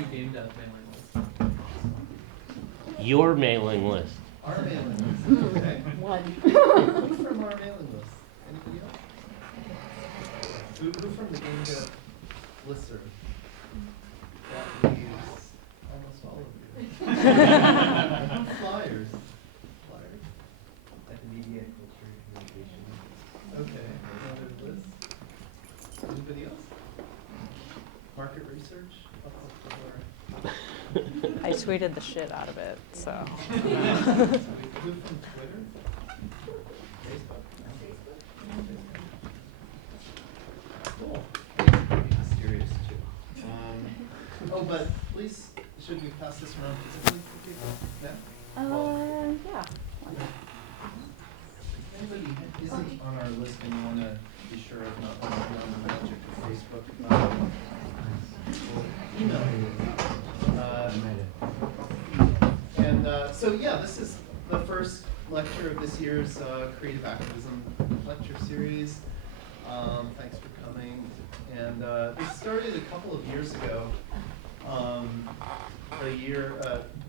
new game dev mailing list? Your mailing list. Our mailing list. Okay. One. Who's from our mailing list? Anybody else? Who from the game dev listserv? That leaves almost all of you. Flyers. Flyers? Like media, culture, communication. Okay. Another list. Anybody else? Market research? I tweeted the shit out of it, so. Who from Twitter? Facebook? Cool. Pretty mysterious too. Oh, but please, should we pass this around physically for people? Yeah? Yeah. If anybody isn't on our list and you want to be sure of not going on the magic of Facebook, email me. So yeah, this is the first lecture of this year's Creative Activism lecture series. Thanks for coming. And this started a couple of years ago.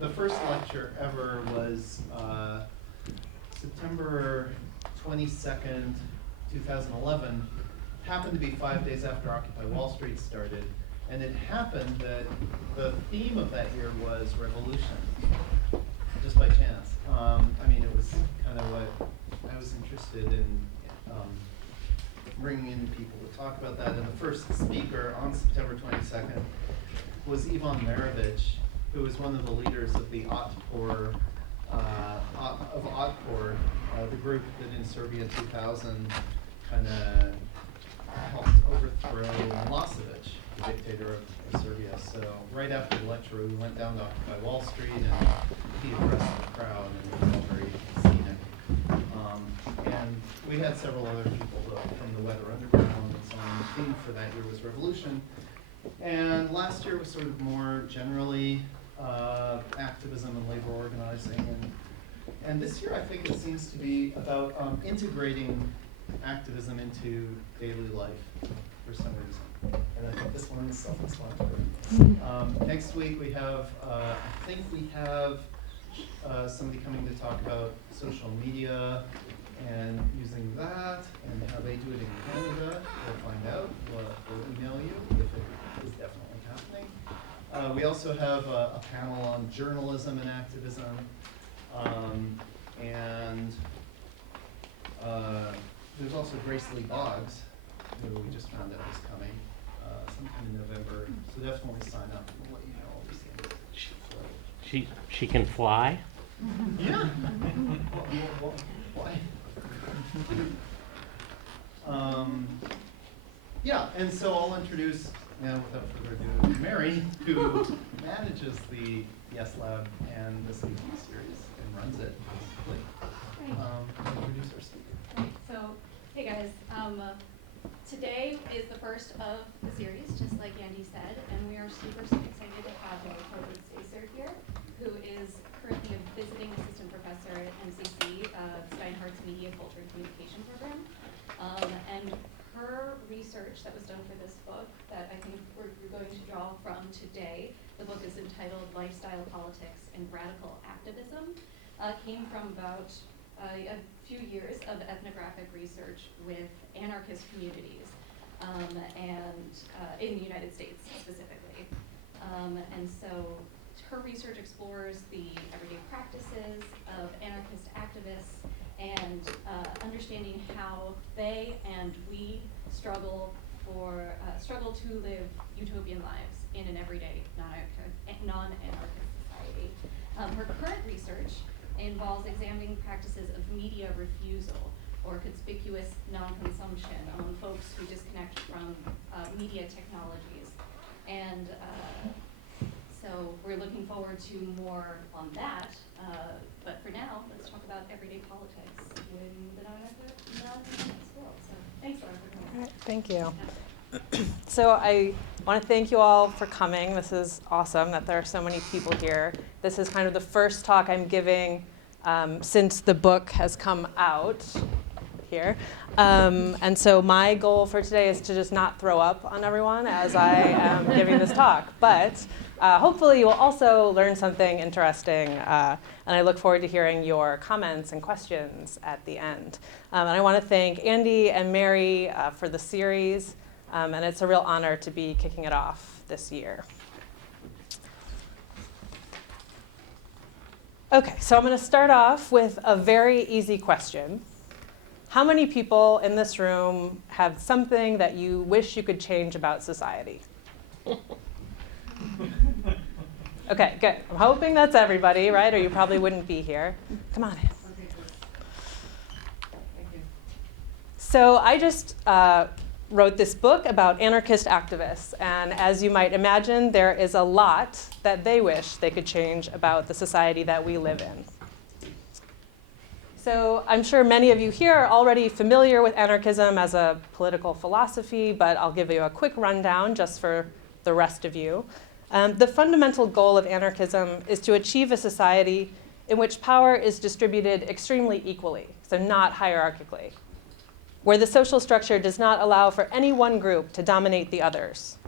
The first lecture ever was September 22nd, 2011. Happened to be 5 days after Occupy Wall Street started. And it happened that the theme of that year was revolution, just by chance. I mean, it was kind of what I was interested in, bringing in people to talk about that. And the first speaker on September 22nd was Ivan Marovich, who was one of the leaders of the Otpor, the group that in Serbia 2000 kind of helped overthrow Milosevic, the dictator of Serbia. So right after the lecture, we went down to Occupy Wall Street, and he addressed the crowd, and it was very scenic. And we had several other people from the Weather Underground and so on. The theme for that year was revolution. And last year was sort of more generally activism and labor organizing. And this year, I think it seems to be about integrating activism into daily life for some reason. And I think this one is self-explanatory. Next week we have, I think we have somebody coming to talk about social media and using that and how they do it in Canada. We'll find out. We'll email you if it is definitely happening. We also have a panel on journalism and activism. There's also Grace Lee Boggs, who we just found out is coming sometime in November. So definitely sign up. We'll let you know all these things. She can fly? Yeah. Why? Yeah, and so I'll introduce, now without further ado, Mary, who manages the Yes Lab and the speaking series and runs it, basically. Introduce our speaker. Right, so, hey guys, today is the first of the series, just like Andy said, and we are super excited to have Portwood-Stacer here, who is currently a visiting assistant professor at MCC, Steinhardt's Media, Culture, and Communication program. And her research that was done for this book that I think we're going to draw from today, the book is entitled Lifestyle Politics and Radical Activism, came from about a few years of ethnographic research with anarchist communities and in the United States specifically. And so her research explores the everyday practices of anarchist activists and understanding how they and we struggle to live utopian lives in an everyday non-anarchist society. Her current research involves examining practices of media refusal or conspicuous non-consumption among folks who disconnect from media technologies. And so we're looking forward to more on that. But for now, let's talk about everyday politics in the non-anarchist world. So thanks, Laura, for coming. All right, thank you. So I want to thank you all for coming. This is awesome that there are so many people here. This is kind of the first talk I'm giving since the book has come out. here. And so my goal for today is to just not throw up on everyone as I am giving this talk. But hopefully you will also learn something interesting. And I look forward to hearing your comments and questions at the end. And I want to thank Andy and Mary for the series. And it's a real honor to be kicking it off this year. Okay, so I'm going to start off with a very easy question. How many people in this room have something that you wish you could change about society? Okay, good. I'm hoping that's everybody, right? Or you probably wouldn't be here. Come on in. So I just wrote this book about anarchist activists. And as you might imagine, there is a lot that they wish they could change about the society that we live in. So I'm sure many of you here are already familiar with anarchism as a political philosophy, but I'll give you a quick rundown just for the rest of you. The fundamental goal of anarchism is to achieve a society in which power is distributed extremely equally, so not hierarchically, where the social structure does not allow for any one group to dominate the others.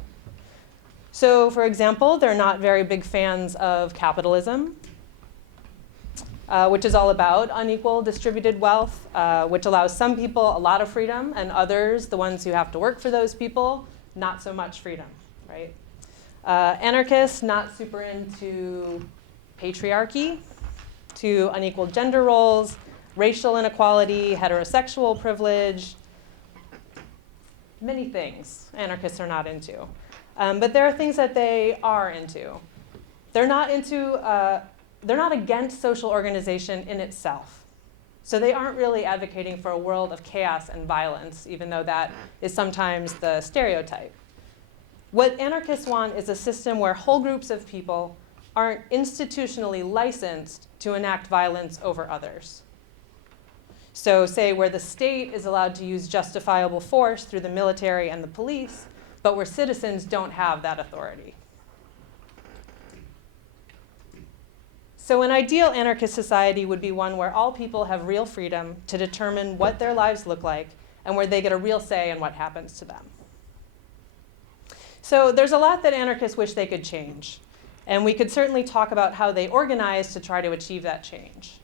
So, for example, they're not very big fans of capitalism, which is all about unequal distributed wealth, which allows some people a lot of freedom, and others, the ones who have to work for those people, not so much freedom, right? Anarchists, not super into patriarchy, to unequal gender roles, racial inequality, heterosexual privilege, many things anarchists are not into. But there are things that they are into. They're not against social organization in itself. So they aren't really advocating for a world of chaos and violence, even though that is sometimes the stereotype. What anarchists want is a system where whole groups of people aren't institutionally licensed to enact violence over others. So say where the state is allowed to use justifiable force through the military and the police, but where citizens don't have that authority. So an ideal anarchist society would be one where all people have real freedom to determine what their lives look like and where they get a real say in what happens to them. So there's a lot that anarchists wish they could change. And we could certainly talk about how they organize to try to achieve that change.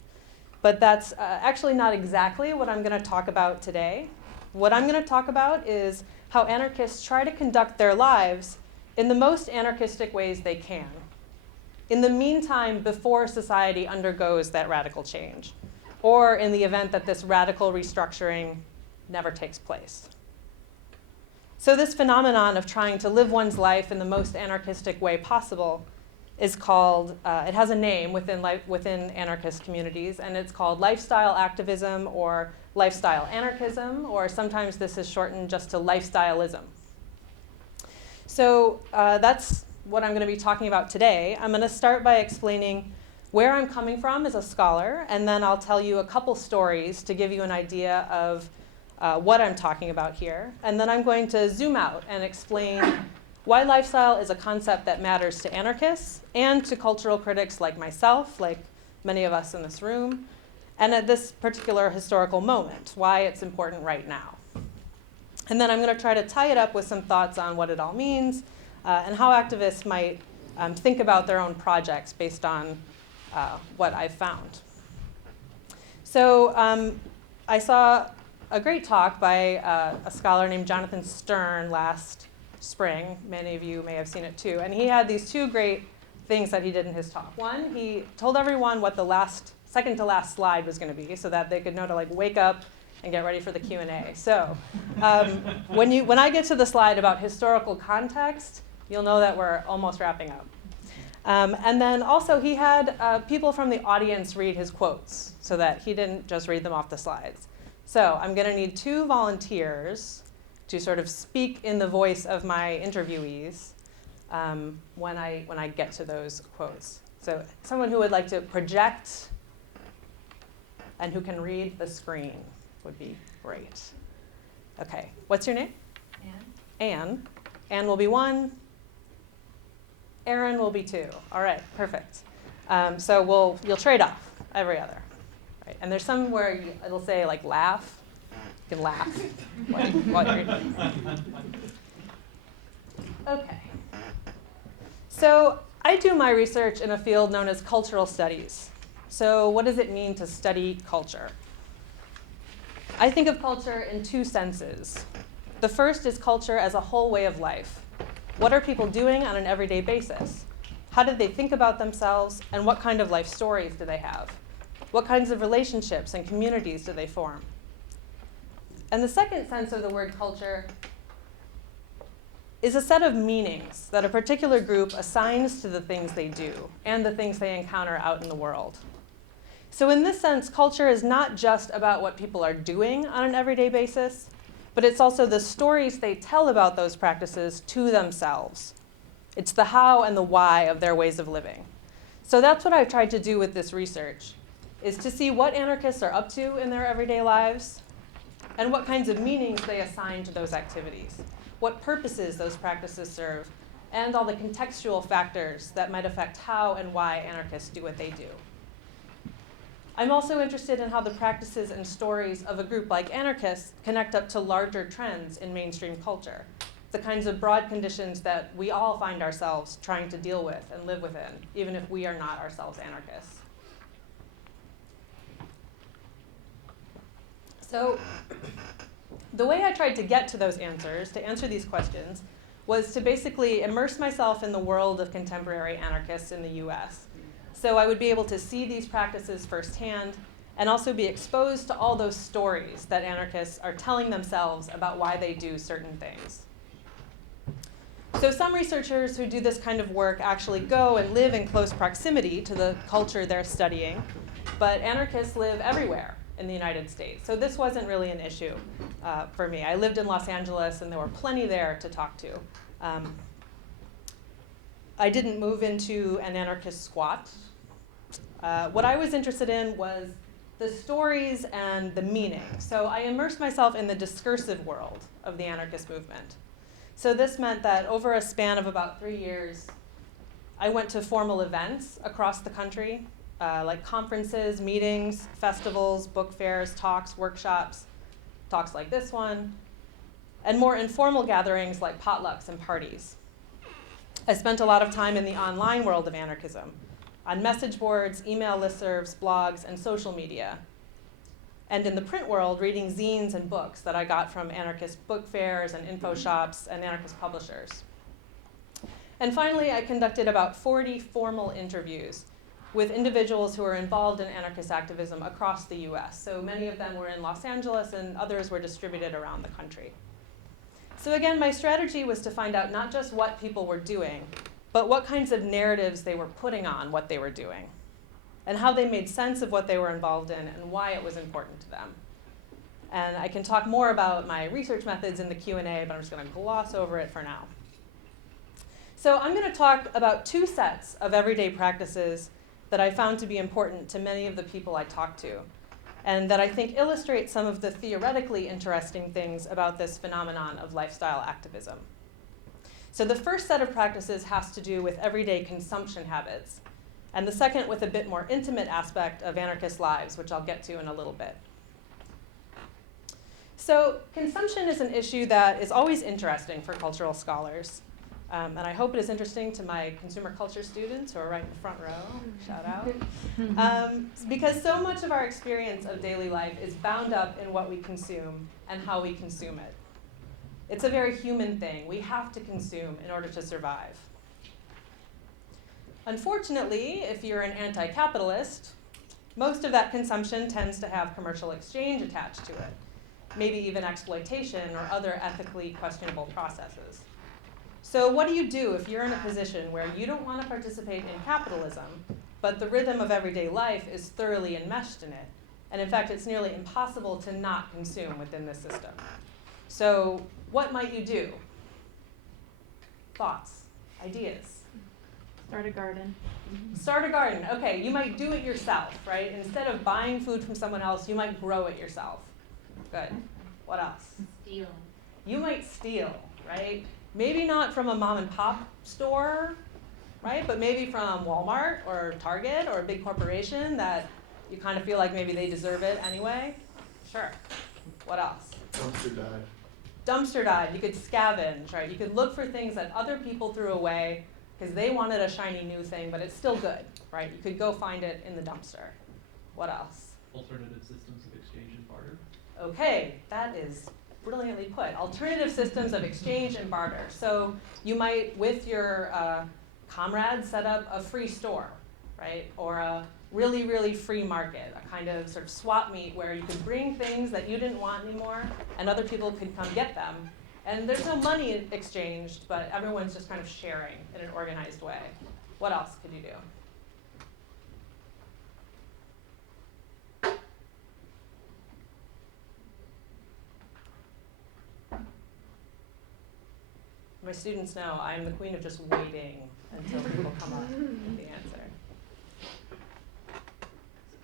But that's actually not exactly what I'm going to talk about today. What I'm going to talk about is how anarchists try to conduct their lives in the most anarchistic ways they can, in the meantime before society undergoes that radical change, or in the event that this radical restructuring never takes place. So this phenomenon of trying to live one's life in the most anarchistic way possible is called, it has a name within anarchist communities, and it's called lifestyle activism or lifestyle anarchism, or sometimes this is shortened just to lifestyleism. So that's what I'm going to be talking about today. I'm going to start by explaining where I'm coming from as a scholar, and then I'll tell you a couple stories to give you an idea of what I'm talking about here. And then I'm going to zoom out and explain why lifestyle is a concept that matters to anarchists and to cultural critics like myself, like many of us in this room, and at this particular historical moment, why it's important right now. And then I'm going to try to tie it up with some thoughts on what it all means and how activists might think about their own projects based on what I've found. So I saw a great talk by a scholar named Jonathan Stern last spring. Many of you may have seen it too. And he had these two great things that he did in his talk. One, he told everyone what the second to last slide was going to be so that they could know to wake up and get ready for the Q&A. So when I get to the slide about historical context, you'll know that we're almost wrapping up. And then also he had people from the audience read his quotes so that he didn't just read them off the slides. So I'm going to need 2 volunteers to sort of speak in the voice of my interviewees when I get to those quotes. So someone who would like to project and who can read the screen would be great. Okay, what's your name? Anne. Anne will be 1. Aaron will be 2. All right, perfect. So you'll trade off every other. Right? And there's some where it'll say laugh. You can laugh while you're eating. Okay. So I do my research in a field known as cultural studies. So what does it mean to study culture? I think of culture in two senses. The first is culture as a whole way of life. What are people doing on an everyday basis? How do they think about themselves, and what kind of life stories do they have? What kinds of relationships and communities do they form? And the second sense of the word culture is a set of meanings that a particular group assigns to the things they do and the things they encounter out in the world. So in this sense, culture is not just about what people are doing on an everyday basis, but it's also the stories they tell about those practices to themselves. It's the how and the why of their ways of living. So that's what I've tried to do with this research, is to see what anarchists are up to in their everyday lives and what kinds of meanings they assign to those activities, what purposes those practices serve, and all the contextual factors that might affect how and why anarchists do what they do. I'm also interested in how the practices and stories of a group like anarchists connect up to larger trends in mainstream culture, the kinds of broad conditions that we all find ourselves trying to deal with and live within, even if we are not ourselves anarchists. So the way I tried to get to those answers, to answer these questions, was to basically immerse myself in the world of contemporary anarchists in the US. So I would be able to see these practices firsthand and also be exposed to all those stories that anarchists are telling themselves about why they do certain things. So some researchers who do this kind of work actually go and live in close proximity to the culture they're studying, but anarchists live everywhere in the United States. So this wasn't really an issue for me. I lived in Los Angeles and there were plenty there to talk to. I didn't move into an anarchist squat. What I was interested in was the stories and the meaning. So I immersed myself in the discursive world of the anarchist movement. So this meant that over a span of about 3 years, I went to formal events across the country, like conferences, meetings, festivals, book fairs, talks, workshops, talks like this one, and more informal gatherings like potlucks and parties. I spent a lot of time in the online world of anarchism, on message boards, email listservs, blogs, and social media. And in the print world, reading zines and books that I got from anarchist book fairs and info shops and anarchist publishers. And finally, I conducted about 40 formal interviews with individuals who are involved in anarchist activism across the US. So many of them were in Los Angeles and others were distributed around the country. So again, my strategy was to find out not just what people were doing, but what kinds of narratives they were putting on what they were doing, and how they made sense of what they were involved in and why it was important to them. And I can talk more about my research methods in the Q&A, but I'm just going to gloss over it for now. So I'm going to talk about two sets of everyday practices that I found to be important to many of the people I talked to, and that I think illustrate some of the theoretically interesting things about this phenomenon of lifestyle activism. So the first set of practices has to do with everyday consumption habits, and the second with a bit more intimate aspect of anarchist lives, which I'll get to in a little bit. So consumption is an issue that is always interesting for cultural scholars. And I hope it is interesting to my consumer culture students who are right in the front row, shout out. Because so much of our experience of daily life is bound up in what we consume and how we consume it. It's a very human thing. We have to consume in order to survive. Unfortunately, if you're an anti-capitalist, most of that consumption tends to have commercial exchange attached to it, maybe even exploitation or other ethically questionable processes. So what do you do if you're in a position where you don't want to participate in capitalism, but the rhythm of everyday life is thoroughly enmeshed in it? And in fact, it's nearly impossible to not consume within this system. So what might you do? Thoughts, ideas? Start a garden. Start a garden. Okay, you might do it yourself, right? Instead of buying food from someone else, you might grow it yourself. Good. What else? Stealing. You might steal, right? Maybe not from a mom and pop store, right? But maybe from Walmart or Target or a big corporation that you kind of feel like maybe they deserve it anyway. Sure. What else? Dumpster dive. Dumpster dive, you could scavenge, right? You could look for things that other people threw away because they wanted a shiny new thing, but it's still good, right? You could go find it in the dumpster. What else? Alternative systems of exchange and barter. Okay, that is brilliantly put. Alternative systems of exchange and barter. So you might, with your comrades, set up a free store, right? Or a really, really free market, a kind of sort of swap meet where you could bring things that you didn't want anymore and other people could come get them. And there's no money exchanged, but everyone's just kind of sharing in an organized way. What else could you do? My students know I'm the queen of just waiting until people come up with the answer.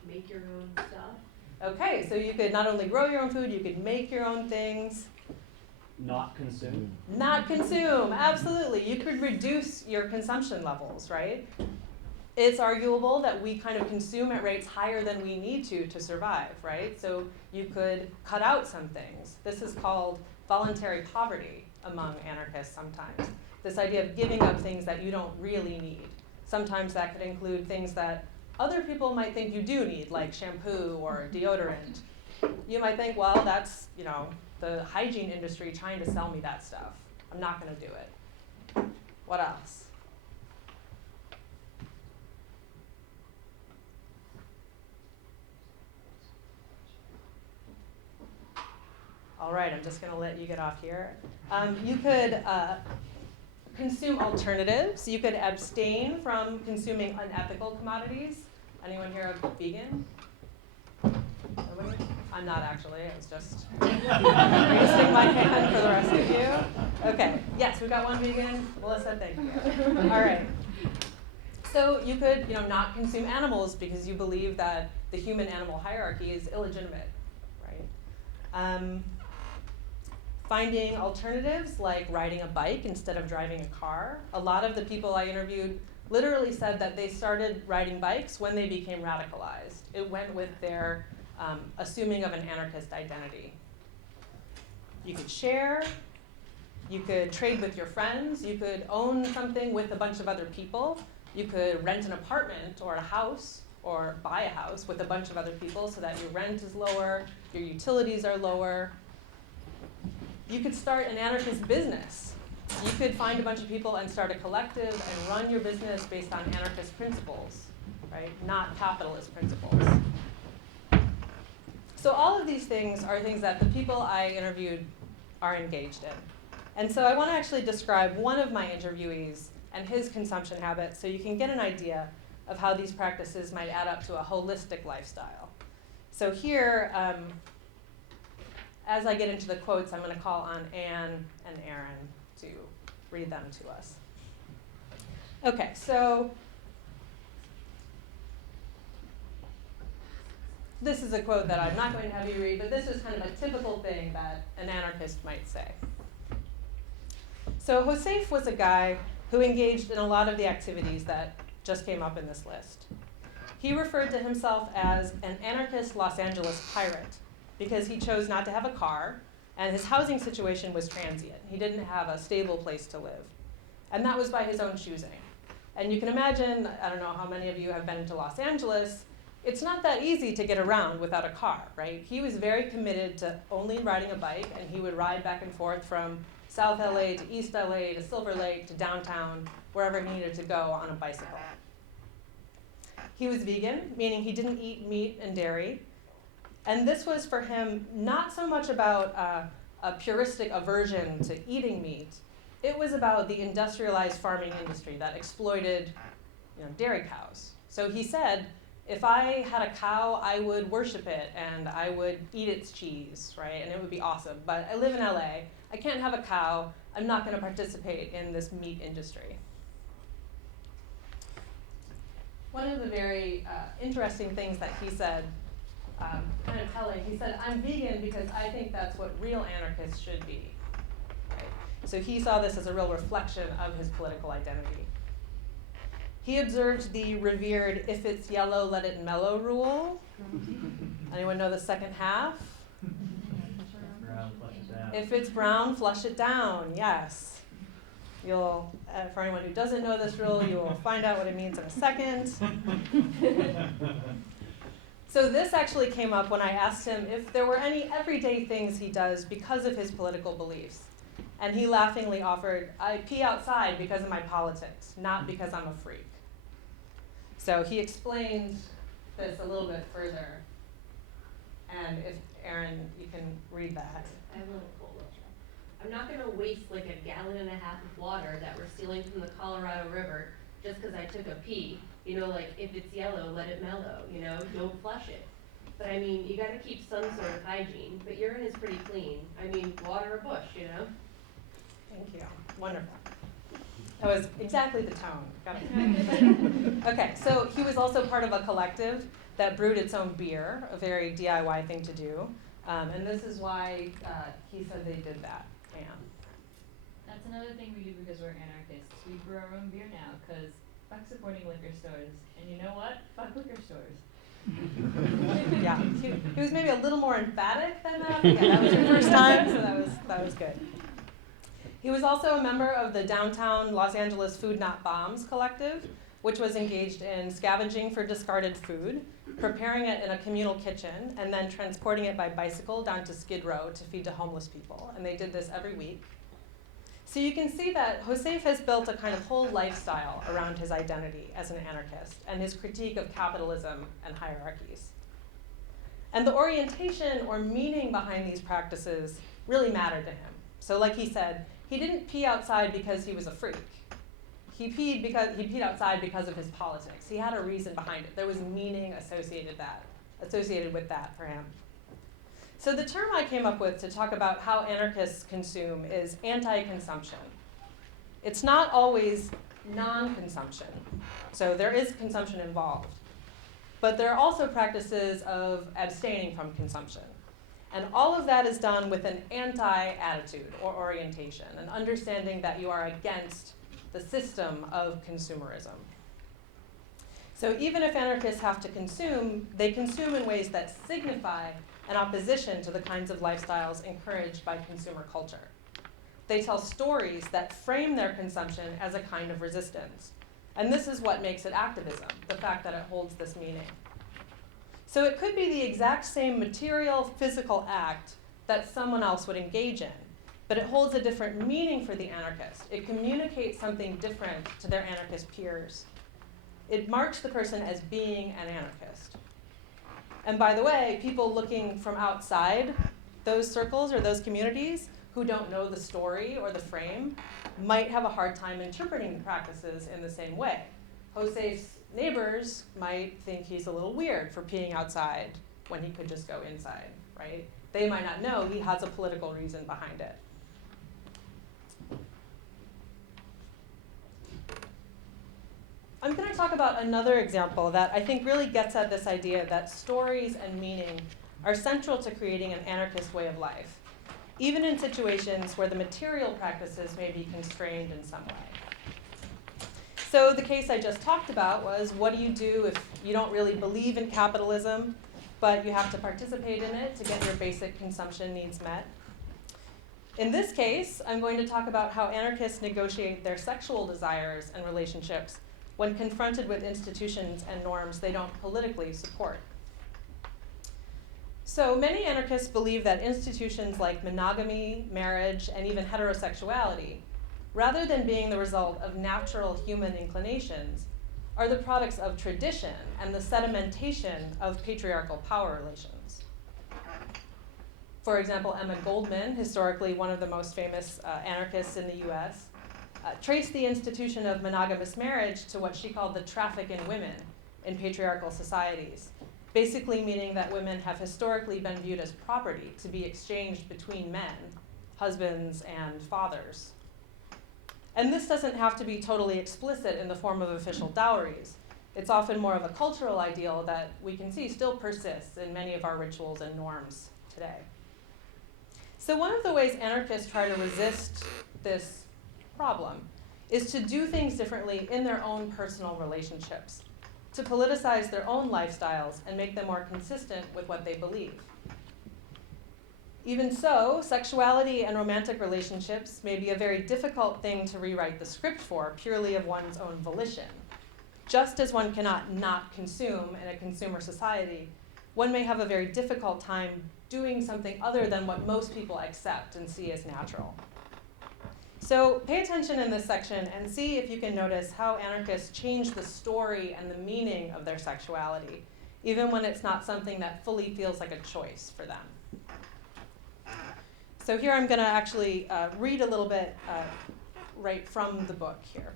Make your own stuff. Okay, so you could not only grow your own food, you could make your own things. Not consume. Not consume, absolutely. You could reduce your consumption levels, right? It's arguable that we kind of consume at rates higher than we need to survive, right? So you could cut out some things. This is called voluntary poverty among anarchists sometimes. This idea of giving up things that you don't really need. Sometimes that could include things that other people might think you do need, like shampoo or deodorant. You might think, well, that's, the hygiene industry trying to sell me that stuff. I'm not going to do it. What else? All right, I'm just going to let you get off here. You could consume alternatives. You could abstain from consuming unethical commodities. Anyone here a vegan? Nobody? I'm not actually. I was just raising my hand for the rest of you. Okay. Yes, we've got one vegan. Melissa, thank you. All right. So you could, not consume animals because you believe that the human-animal hierarchy is illegitimate, right? Finding alternatives like riding a bike instead of driving a car. A lot of the people I interviewed literally said that they started riding bikes when they became radicalized. It went with their assuming of an anarchist identity. You could share, you could trade with your friends, you could own something with a bunch of other people, you could rent an apartment or a house or buy a house with a bunch of other people so that your rent is lower, your utilities are lower. You could start an anarchist business. You could find a bunch of people and start a collective and run your business based on anarchist principles, right? Not capitalist principles. So all of these things are things that the people I interviewed are engaged in. And so I want to actually describe one of my interviewees and his consumption habits so you can get an idea of how these practices might add up to a holistic lifestyle. So here, as I get into the quotes, I'm going to call on Anne and Aaron to read them to us. Okay, so this is a quote that I'm not going to have you read, but this is kind of a typical thing that an anarchist might say. So Josef was a guy who engaged in a lot of the activities that just came up in this list. He referred to himself as an anarchist Los Angeles pirate because he chose not to have a car, and his housing situation was transient. He didn't have a stable place to live. And that was by his own choosing. And you can imagine, I don't know how many of you have been to Los Angeles, it's not that easy to get around without a car, right? He was very committed to only riding a bike, and he would ride back and forth from South LA to East LA to Silver Lake to downtown, wherever he needed to go on a bicycle. He was vegan, meaning he didn't eat meat and dairy. And this was for him not so much about a puristic aversion to eating meat. It was about the industrialized farming industry that exploited, dairy cows. So he said, if I had a cow, I would worship it and I would eat its cheese, right? And it would be awesome. But I live in LA. I can't have a cow. I'm not going to participate in this meat industry. One of the very interesting things that he said, kind of telling, he said, I'm vegan because I think that's what real anarchists should be. Right? So he saw this as a real reflection of his political identity. He observed the revered if it's yellow, let it mellow rule. Anyone know the second half? brown, flush it down. If it's brown, flush it down, yes. You'll, for anyone who doesn't know this rule, you will find out what it means in a second. So this actually came up when I asked him if there were any everyday things he does because of his political beliefs. And he laughingly offered, I pee outside because of my politics, not because I'm a freak. So he explained this a little bit further. And if, Aaron, you can read that. I have a little cold. I'm not gonna waste like 1.5 gallons of water that we're stealing from the Colorado River just because I took a pee. You know, like if it's yellow, let it mellow, you know, don't flush it. But I mean, you gotta keep some sort of hygiene, but urine is pretty clean. I mean, water a bush, you know? Thank you. Wonderful. That was exactly the tone. Got it. Okay, so he was also part of a collective that brewed its own beer, a very DIY thing to do. And this is why he said they did that. Anne. That's another thing we do because we're anarchists. We brew our own beer now because fuck supporting liquor stores. And you know what? Fuck liquor stores. Yeah, he was maybe a little more emphatic than that. But yeah, that was your first time, so that was good. He was also a member of the downtown Los Angeles Food Not Bombs collective, which was engaged in scavenging for discarded food, preparing it in a communal kitchen, and then transporting it by bicycle down to Skid Row to feed to homeless people. And they did this every week. So you can see that Josef has built a kind of whole lifestyle around his identity as an anarchist and his critique of capitalism and hierarchies. And the orientation or meaning behind these practices really mattered to him. So like he said, he didn't pee outside because he was a freak. He peed outside because of his politics. He had a reason behind it. There was meaning associated with that for him. So the term I came up with to talk about how anarchists consume is anti-consumption. It's not always non-consumption. So there is consumption involved. But there are also practices of abstaining from consumption. And all of that is done with an anti-attitude or orientation, an understanding that you are against the system of consumerism. So even if anarchists have to consume, they consume in ways that signify an opposition to the kinds of lifestyles encouraged by consumer culture. They tell stories that frame their consumption as a kind of resistance. And this is what makes it activism, the fact that it holds this meaning. So it could be the exact same material, physical act that someone else would engage in, but it holds a different meaning for the anarchist. It communicates something different to their anarchist peers. It marks the person as being an anarchist. And by the way, people looking from outside those circles or those communities who don't know the story or the frame might have a hard time interpreting the practices in the same way. Josef's neighbors might think he's a little weird for peeing outside when he could just go inside, right? They might not know he has a political reason behind it. I'm going to talk about another example that I think really gets at this idea that stories and meaning are central to creating an anarchist way of life, even in situations where the material practices may be constrained in some way. So the case I just talked about was, what do you do if you don't really believe in capitalism, but you have to participate in it to get your basic consumption needs met? In this case, I'm going to talk about how anarchists negotiate their sexual desires and relationships when confronted with institutions and norms they don't politically support. So many anarchists believe that institutions like monogamy, marriage, and even heterosexuality, rather than being the result of natural human inclinations, are the products of tradition and the sedimentation of patriarchal power relations. For example, Emma Goldman, historically one of the most famous anarchists in the US, traced the institution of monogamous marriage to what she called the traffic in women in patriarchal societies, basically meaning that women have historically been viewed as property to be exchanged between men, husbands and fathers. And this doesn't have to be totally explicit in the form of official dowries. It's often more of a cultural ideal that we can see still persists in many of our rituals and norms today. So one of the ways anarchists try to resist this problem is to do things differently in their own personal relationships, to politicize their own lifestyles and make them more consistent with what they believe. Even so, sexuality and romantic relationships may be a very difficult thing to rewrite the script for purely of one's own volition. Just as one cannot not consume in a consumer society, one may have a very difficult time doing something other than what most people accept and see as natural. So pay attention in this section and see if you can notice how anarchists change the story and the meaning of their sexuality, even when it's not something that fully feels like a choice for them. So here I'm going to actually read a little bit right from the book here.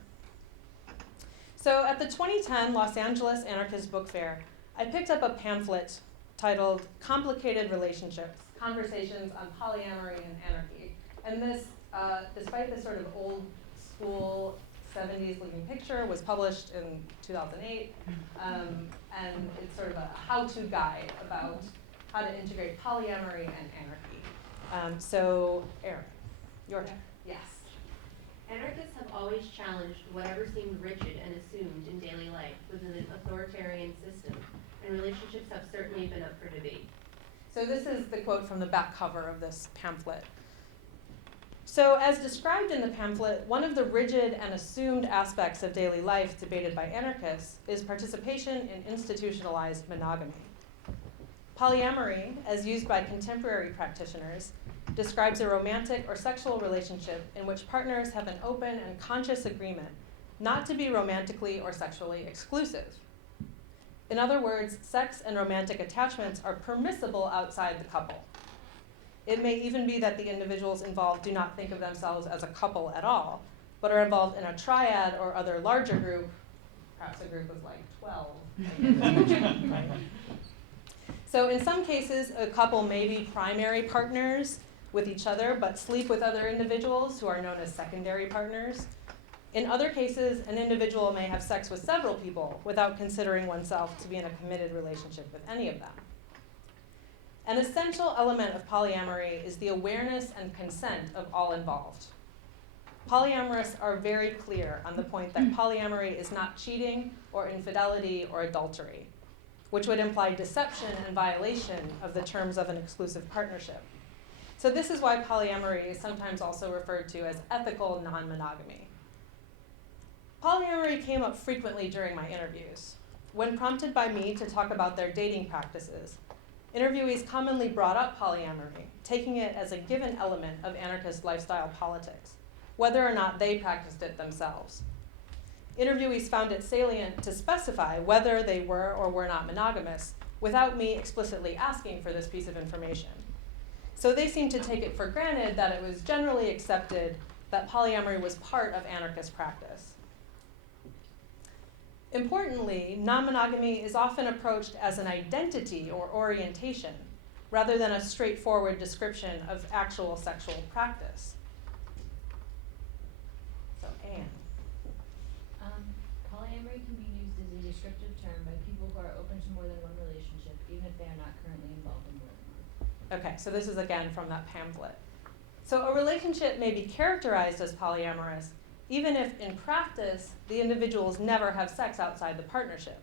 So at the 2010 Los Angeles Anarchist Book Fair, I picked up a pamphlet titled Complicated Relationships, Conversations on Polyamory and Anarchy. And this, despite this sort of old school 70s looking picture, was published in 2008. And it's sort of a how-to guide about how to integrate polyamory and anarchy. So, Erin, your turn. Yes. Anarchists have always challenged whatever seemed rigid and assumed in daily life within an authoritarian system, and relationships have certainly been up for debate. So this is the quote from the back cover of this pamphlet. So as described in the pamphlet, one of the rigid and assumed aspects of daily life debated by anarchists is participation in institutionalized monogamy. Polyamory, as used by contemporary practitioners, describes a romantic or sexual relationship in which partners have an open and conscious agreement not to be romantically or sexually exclusive. In other words, sex and romantic attachments are permissible outside the couple. It may even be that the individuals involved do not think of themselves as a couple at all, but are involved in a triad or other larger group, perhaps a group of like 12. Right. So in some cases, a couple may be primary partners with each other, but sleep with other individuals who are known as secondary partners. In other cases, an individual may have sex with several people without considering oneself to be in a committed relationship with any of them. An essential element of polyamory is the awareness and consent of all involved. Polyamorists are very clear on the point that polyamory is not cheating or infidelity or adultery, which would imply deception and violation of the terms of an exclusive partnership. So this is why polyamory is sometimes also referred to as ethical non-monogamy. Polyamory came up frequently during my interviews. When prompted by me to talk about their dating practices, interviewees commonly brought up polyamory, taking it as a given element of anarchist lifestyle politics, whether or not they practiced it themselves. Interviewees found it salient to specify whether they were or were not monogamous without me explicitly asking for this piece of information. So they seemed to take it for granted that it was generally accepted that polyamory was part of anarchist practice. Importantly, non-monogamy is often approached as an identity or orientation, rather than a straightforward description of actual sexual practice. So, Anne. Polyamory can be used as a descriptive term by people who are open to more than one relationship, even if they are not currently involved in more than one. Okay, so this is again from that pamphlet. So a relationship may be characterized as polyamorous, even if in practice, the individuals never have sex outside the partnership.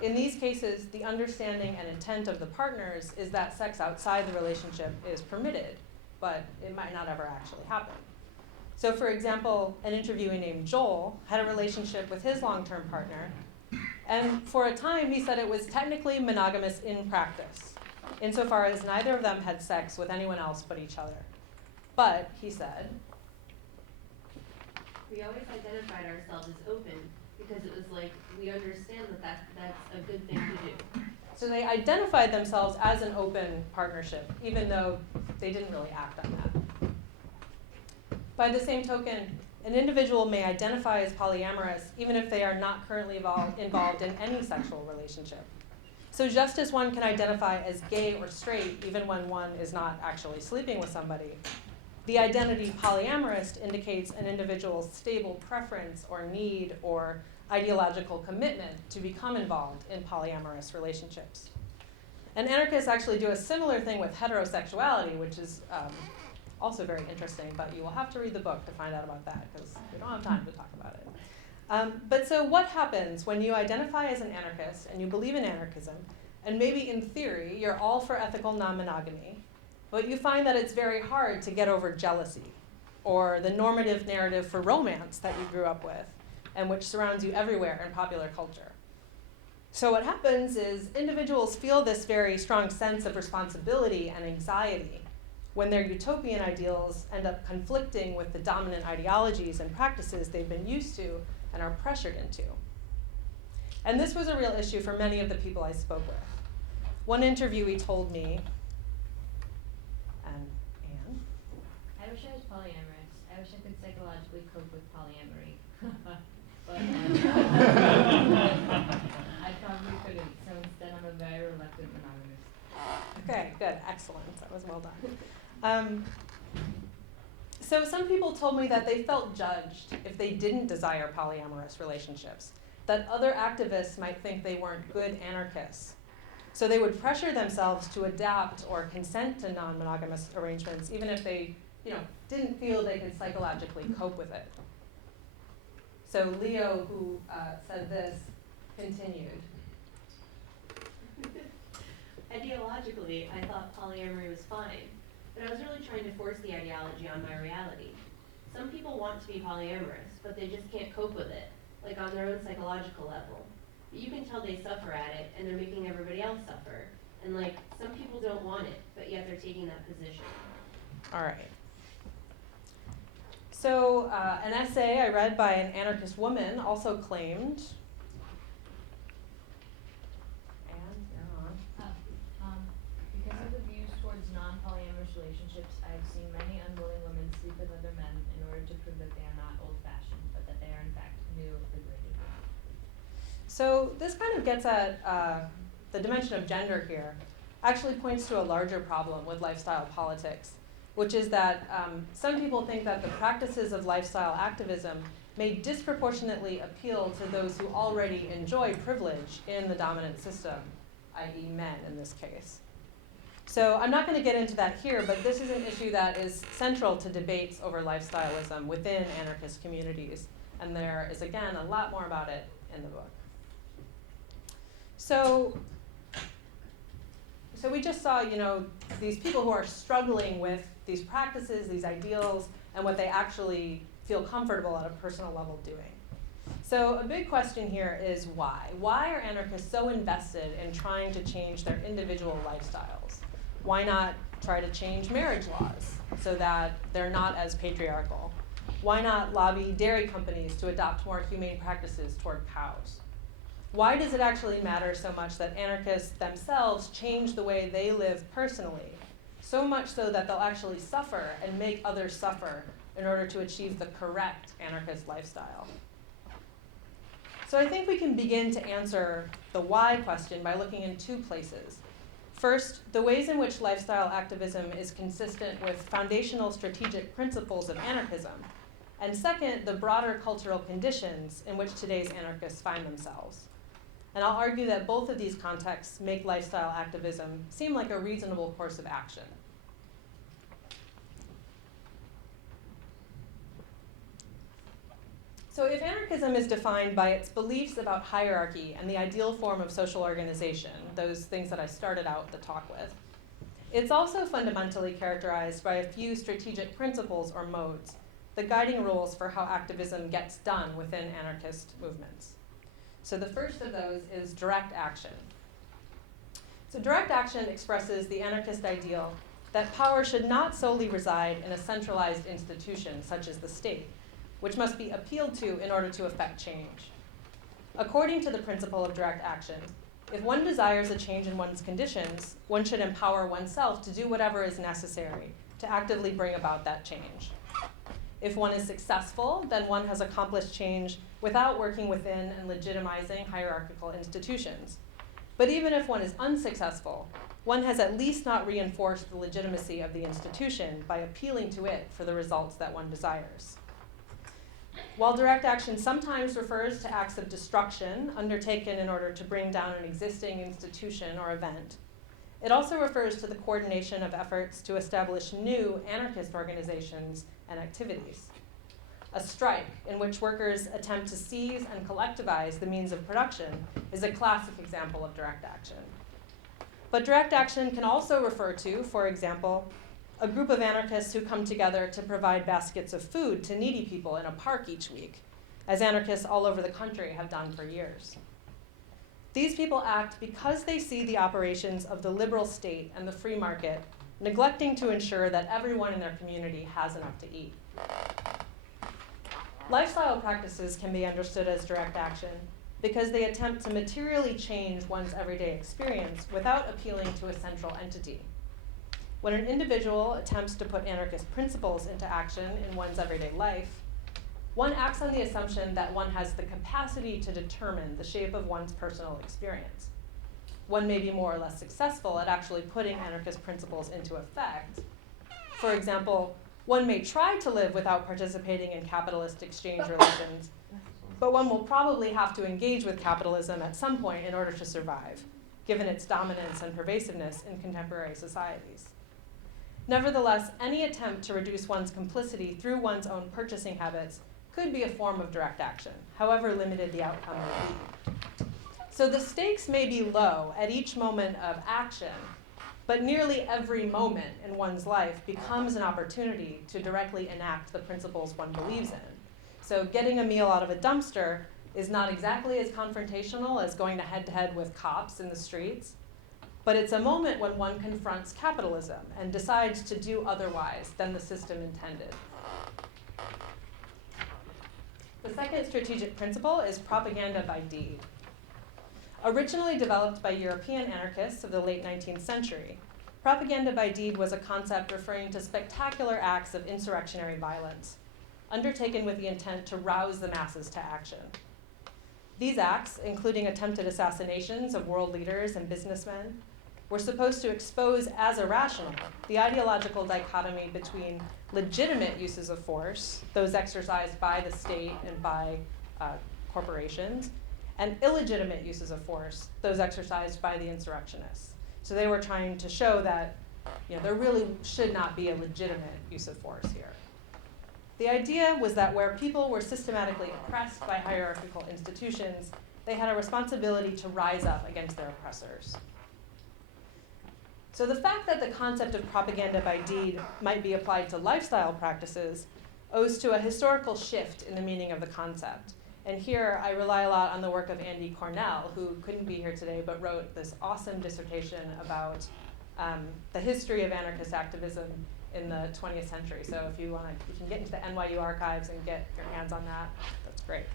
In these cases, the understanding and intent of the partners is that sex outside the relationship is permitted, but it might not ever actually happen. So for example, an interviewee named Joel had a relationship with his long-term partner, and for a time he said it was technically monogamous in practice, insofar as neither of them had sex with anyone else but each other. But, he said, We always identified ourselves as open because it was like, we understand that that's a good thing to do. so they identified themselves as an open partnership, even though they didn't really act on that. By the same token, an individual may identify as polyamorous even if they are not currently involved in any sexual relationship. So just as one can identify as gay or straight even when one is not actually sleeping with somebody, the identity polyamorist indicates an individual's stable preference or need or ideological commitment to become involved in polyamorous relationships. And anarchists actually do a similar thing with heterosexuality, which is also very interesting, but you will have to read the book to find out about that because we don't have time to talk about it. But so what happens when you identify as an anarchist and you believe in anarchism, and maybe in theory you're all for ethical non-monogamy, but you find that it's very hard to get over jealousy or the normative narrative for romance that you grew up with and which surrounds you everywhere in popular culture. So what happens is individuals feel this very strong sense of responsibility and anxiety when their utopian ideals end up conflicting with the dominant ideologies and practices they've been used to and are pressured into. And this was a real issue for many of the people I spoke with. One interviewee told me, and Anne? I wish I was polyamorous. I wish I could psychologically cope with polyamory. But I probably couldn't, so instead I'm a very reluctant monogamist. Okay, good, excellent, that was well done. So some people told me that they felt judged if they didn't desire polyamorous relationships, that other activists might think they weren't good anarchists. So they would pressure themselves to adapt or consent to non-monogamous arrangements, even if they, didn't feel they could psychologically cope with it. So Leo, who said this, continued. Ideologically, I thought polyamory was fine, but I was really trying to force the ideology on my reality. Some people want to be polyamorous, but they just can't cope with it, like on their own psychological level. But you can tell they suffer at it, and they're making everybody else suffer. And some people don't want it, but yet they're taking that position. All right. So an essay I read by an anarchist woman also claimed, and you're on. Because of the views towards non-polyamorous relationships, I've seen many unwilling women sleep with other men in order to prove that they are not old-fashioned, but that they are in fact new, liberated women. So this kind of gets at the dimension of gender here, actually points to a larger problem with lifestyle politics, which is that some people think that the practices of lifestyle activism may disproportionately appeal to those who already enjoy privilege in the dominant system, i.e. men in this case. So I'm not going to get into that here, but this is an issue that is central to debates over lifestyleism within anarchist communities, and there is, again, a lot more about it in the book. So we just saw, these people who are struggling with these practices, these ideals, and what they actually feel comfortable at a personal level doing. So a big question here is why? Why are anarchists so invested in trying to change their individual lifestyles? Why not try to change marriage laws so that they're not as patriarchal? Why not lobby dairy companies to adopt more humane practices toward cows? Why does it actually matter so much that anarchists themselves change the way they live personally, so much so that they'll actually suffer and make others suffer in order to achieve the correct anarchist lifestyle? So I think we can begin to answer the why question by looking in two places. First, the ways in which lifestyle activism is consistent with foundational strategic principles of anarchism, and second, the broader cultural conditions in which today's anarchists find themselves. And I'll argue that both of these contexts make lifestyle activism seem like a reasonable course of action. So if anarchism is defined by its beliefs about hierarchy and the ideal form of social organization, those things that I started out the talk with, it's also fundamentally characterized by a few strategic principles or modes, the guiding rules for how activism gets done within anarchist movements. So the first of those is direct action. So direct action expresses the anarchist ideal that power should not solely reside in a centralized institution such as the state, which must be appealed to in order to effect change. According to the principle of direct action, if one desires a change in one's conditions, one should empower oneself to do whatever is necessary to actively bring about that change. If one is successful, then one has accomplished change without working within and legitimizing hierarchical institutions. But even if one is unsuccessful, one has at least not reinforced the legitimacy of the institution by appealing to it for the results that one desires. While direct action sometimes refers to acts of destruction undertaken in order to bring down an existing institution or event, it also refers to the coordination of efforts to establish new anarchist organizations and activities. A strike, in which workers attempt to seize and collectivize the means of production, is a classic example of direct action. But direct action can also refer to, for example, a group of anarchists who come together to provide baskets of food to needy people in a park each week, as anarchists all over the country have done for years. These people act because they see the operations of the liberal state and the free market neglecting to ensure that everyone in their community has enough to eat. Lifestyle practices can be understood as direct action because they attempt to materially change one's everyday experience without appealing to a central entity. When an individual attempts to put anarchist principles into action in one's everyday life, one acts on the assumption that one has the capacity to determine the shape of one's personal experience. One may be more or less successful at actually putting anarchist principles into effect. For example, one may try to live without participating in capitalist exchange relations, but one will probably have to engage with capitalism at some point in order to survive, given its dominance and pervasiveness in contemporary societies. Nevertheless, any attempt to reduce one's complicity through one's own purchasing habits could be a form of direct action, however limited the outcome may be. So the stakes may be low at each moment of action, but nearly every moment in one's life becomes an opportunity to directly enact the principles one believes in. So getting a meal out of a dumpster is not exactly as confrontational as going head-to-head with cops in the streets, but it's a moment when one confronts capitalism and decides to do otherwise than the system intended. The second strategic principle is propaganda by deed. Originally developed by European anarchists of the late 19th century, propaganda by deed was a concept referring to spectacular acts of insurrectionary violence, undertaken with the intent to rouse the masses to action. These acts, including attempted assassinations of world leaders and businessmen, were supposed to expose as irrational the ideological dichotomy between legitimate uses of force, those exercised by the state and by corporations, and illegitimate uses of force, those exercised by the insurrectionists. So they were trying to show that there really should not be a legitimate use of force here. The idea was that where people were systematically oppressed by hierarchical institutions, they had a responsibility to rise up against their oppressors. So the fact that the concept of propaganda by deed might be applied to lifestyle practices owes to a historical shift in the meaning of the concept. And here I rely a lot on the work of Andy Cornell, who couldn't be here today but wrote this awesome dissertation about the history of anarchist activism in the 20th century. So if you can get into the NYU archives and get your hands on that, that's great.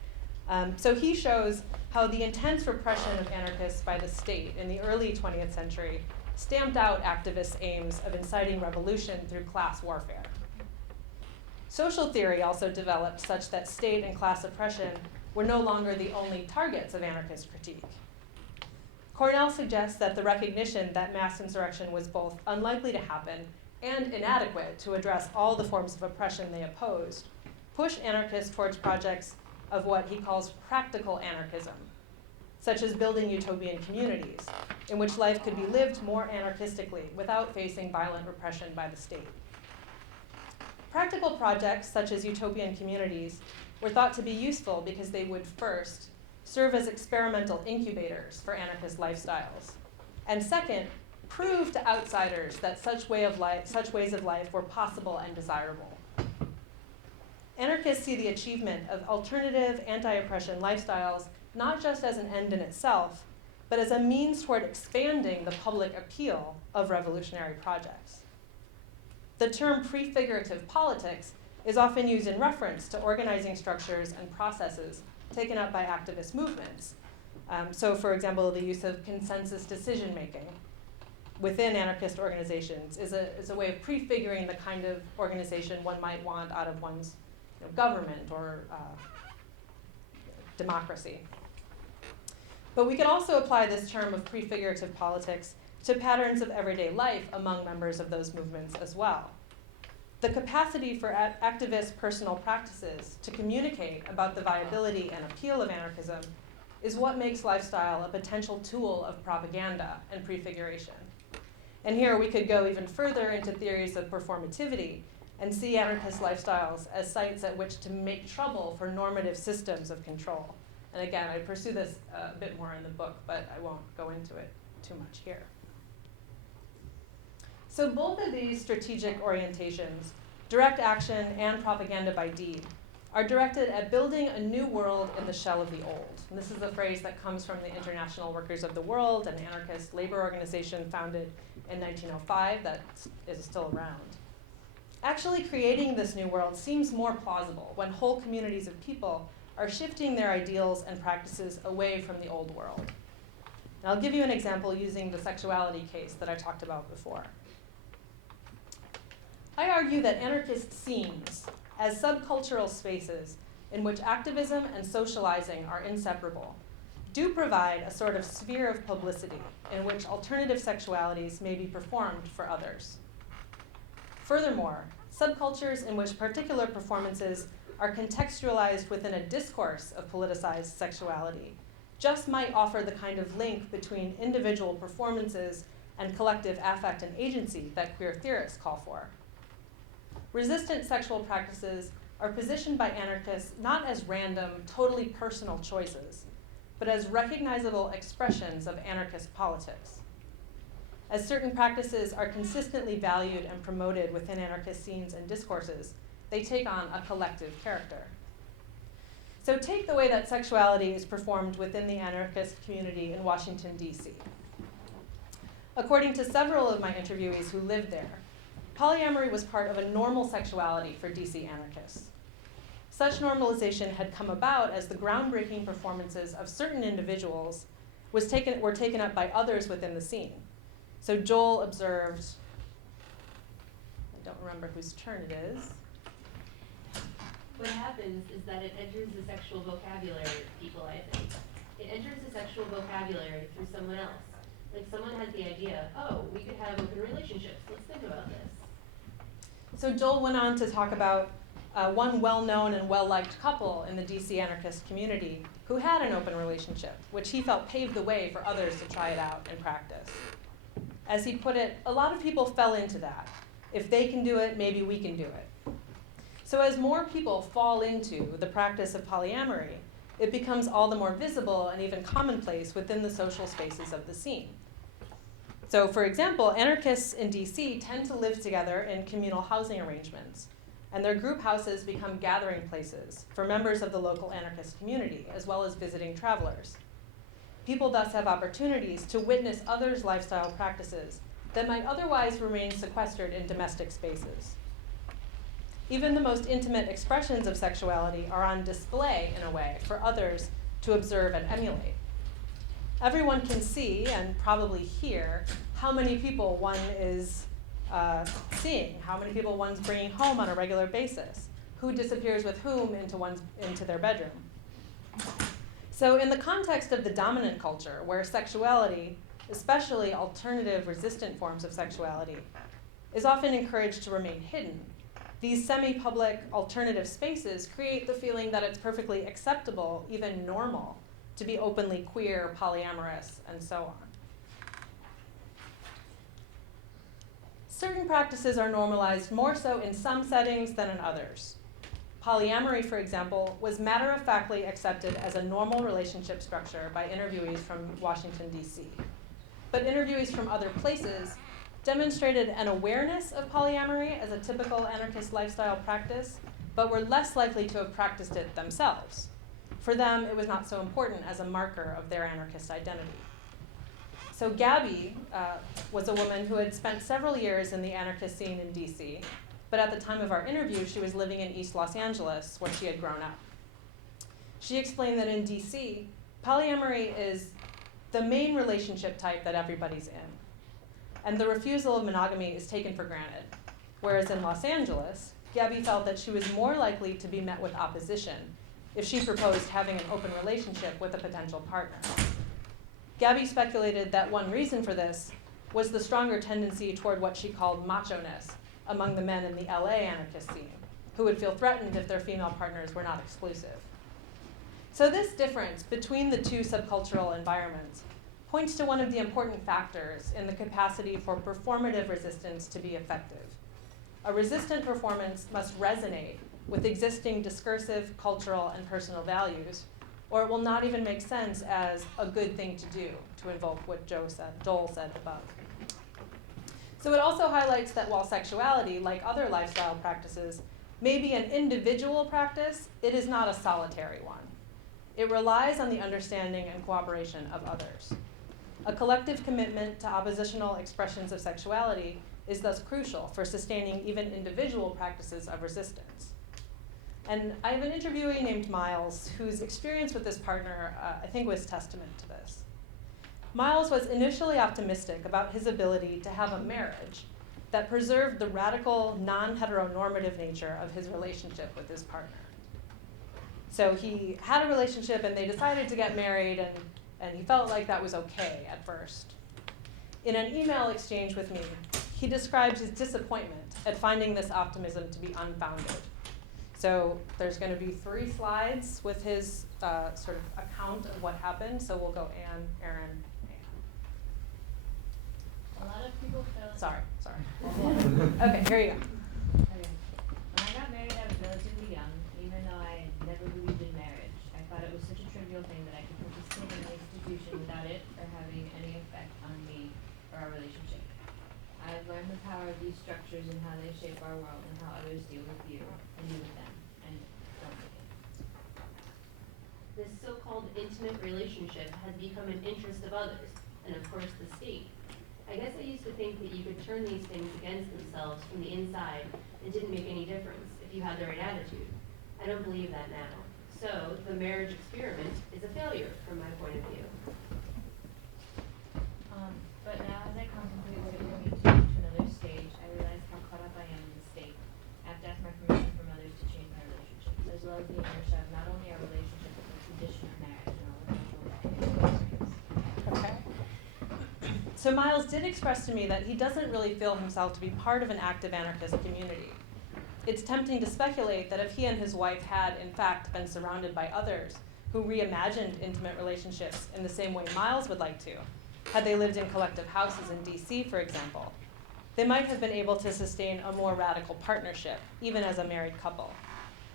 So he shows how the intense repression of anarchists by the state in the early 20th century stamped out activists' aims of inciting revolution through class warfare. Social theory also developed such that state and class oppression were no longer the only targets of anarchist critique. Cornell suggests that the recognition that mass insurrection was both unlikely to happen and inadequate to address all the forms of oppression they opposed pushed anarchists towards projects of what he calls practical anarchism, such as building utopian communities in which life could be lived more anarchistically without facing violent repression by the state. Practical projects such as utopian communities were thought to be useful because they would first serve as experimental incubators for anarchist lifestyles, and second, prove to outsiders that such ways of life were possible and desirable. Anarchists see the achievement of alternative anti-oppression lifestyles not just as an end in itself, but as a means toward expanding the public appeal of revolutionary projects. The term prefigurative politics is often used in reference to organizing structures and processes taken up by activist movements. So for example, the use of consensus decision-making within anarchist organizations is a way of prefiguring the kind of organization one might want out of one's government or democracy. But we can also apply this term of prefigurative politics to patterns of everyday life among members of those movements as well. The capacity for activist personal practices to communicate about the viability and appeal of anarchism is what makes lifestyle a potential tool of propaganda and prefiguration. And here we could go even further into theories of performativity and see anarchist lifestyles as sites at which to make trouble for normative systems of control. And again, I pursue this a bit more in the book, but I won't go into it too much here. So both of these strategic orientations, direct action and propaganda by deed, are directed at building a new world in the shell of the old. And this is a phrase that comes from the International Workers of the World, an anarchist labor organization founded in 1905 that is still around. Actually creating this new world seems more plausible when whole communities of people are shifting their ideals and practices away from the old world. And I'll give you an example using the sexuality case that I talked about before. I argue that anarchist scenes, as subcultural spaces in which activism and socializing are inseparable, do provide a sort of sphere of publicity in which alternative sexualities may be performed for others. Furthermore, subcultures in which particular performances are contextualized within a discourse of politicized sexuality just might offer the kind of link between individual performances and collective affect and agency that queer theorists call for. Resistant sexual practices are positioned by anarchists not as random, totally personal choices, but as recognizable expressions of anarchist politics. As certain practices are consistently valued and promoted within anarchist scenes and discourses, they take on a collective character. So take the way that sexuality is performed within the anarchist community in Washington, D.C. According to several of my interviewees who lived there, polyamory was part of a normal sexuality for D.C. anarchists. Such normalization had come about as the groundbreaking performances of certain individuals were taken up by others within the scene. So Joel observed, I don't remember whose turn it is. What happens is that it enters the sexual vocabulary of people, I think. It enters the sexual vocabulary through someone else. Like someone has the idea, oh, we could have open relationships, let's think about this. So Joel went on to talk about one well-known and well-liked couple in the DC anarchist community who had an open relationship, which he felt paved the way for others to try it out and practice. As he put it, a lot of people fell into that. If they can do it, maybe we can do it. So as more people fall into the practice of polyamory, it becomes all the more visible and even commonplace within the social spaces of the scene. So for example, anarchists in DC tend to live together in communal housing arrangements, and their group houses become gathering places for members of the local anarchist community, as well as visiting travelers. People thus have opportunities to witness others' lifestyle practices that might otherwise remain sequestered in domestic spaces. Even the most intimate expressions of sexuality are on display, in a way, for others to observe and emulate. Everyone can see, and probably hear, how many people one is seeing, how many people one's bringing home on a regular basis, who disappears with whom into their bedroom. So in the context of the dominant culture, where sexuality, especially alternative resistant forms of sexuality, is often encouraged to remain hidden, these semi-public alternative spaces create the feeling that it's perfectly acceptable, even normal, to be openly queer, polyamorous, and so on. Certain practices are normalized more so in some settings than in others. Polyamory, for example, was matter-of-factly accepted as a normal relationship structure by interviewees from Washington, D.C. But interviewees from other places demonstrated an awareness of polyamory as a typical anarchist lifestyle practice, but were less likely to have practiced it themselves. For them, it was not so important as a marker of their anarchist identity. So Gabby was a woman who had spent several years in the anarchist scene in DC, but at the time of our interview, she was living in East Los Angeles, where she had grown up. She explained that in DC, polyamory is the main relationship type that everybody's in, and the refusal of monogamy is taken for granted. Whereas in Los Angeles, Gabby felt that she was more likely to be met with opposition if she proposed having an open relationship with a potential partner. Gabby speculated that one reason for this was the stronger tendency toward what she called macho-ness among the men in the LA anarchist scene, who would feel threatened if their female partners were not exclusive. So this difference between the two subcultural environments points to one of the important factors in the capacity for performative resistance to be effective. A resistant performance must resonate with existing discursive, cultural, and personal values, or it will not even make sense as a good thing to do, to invoke what Joel said above. So it also highlights that while sexuality, like other lifestyle practices, may be an individual practice, it is not a solitary one. It relies on the understanding and cooperation of others. A collective commitment to oppositional expressions of sexuality is thus crucial for sustaining even individual practices of resistance. And I have an interviewee named Miles whose experience with this partner I think was testament to this. Miles was initially optimistic about his ability to have a marriage that preserved the radical, non-heteronormative nature of his relationship with his partner. So he had a relationship and they decided to get married, and he felt like that was okay at first. In an email exchange with me, he describes his disappointment at finding this optimism to be unfounded. So there's going to be 3 slides with his sort of account of what happened. So we'll go Anne, Aaron, A lot of people feel. Sorry. Okay, here you go. Okay. When I got married, I was relatively young, even though I never believed in marriage. I thought it was such a trivial thing that I could participate in the institution without it or having any effect on me or our relationship. I've learned the power of these structures and how they shape our world and how others deal with you and you with them, and don't like it. This so-called intimate relationship has become an interest of others, and of course the state. I guess I used to think that you could turn these things against themselves from the inside and didn't make any difference if you had the right attitude. I don't believe that now. So, the marriage experiment is a failure from my point of view. But now as I contemplate what it would mean to move to another stage, I realize how caught up I am in the state. I have to ask my permission from others to change my relationships, as well as the inertia of not only our relationship, but the tradition of marriage and all the cultural. Okay. So Miles did express to me that he doesn't really feel himself to be part of an active anarchist community. It's tempting to speculate that if he and his wife had, in fact, been surrounded by others who reimagined intimate relationships in the same way Miles would like to, had they lived in collective houses in DC, for example, they might have been able to sustain a more radical partnership, even as a married couple.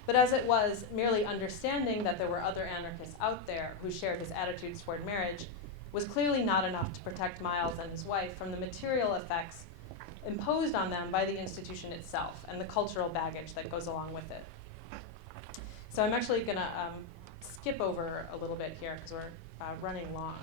But as it was, merely understanding that there were other anarchists out there who shared his attitudes toward marriage was clearly not enough to protect Miles and his wife from the material effects imposed on them by the institution itself and the cultural baggage that goes along with it. So I'm actually going to skip over a little bit here because we're running long.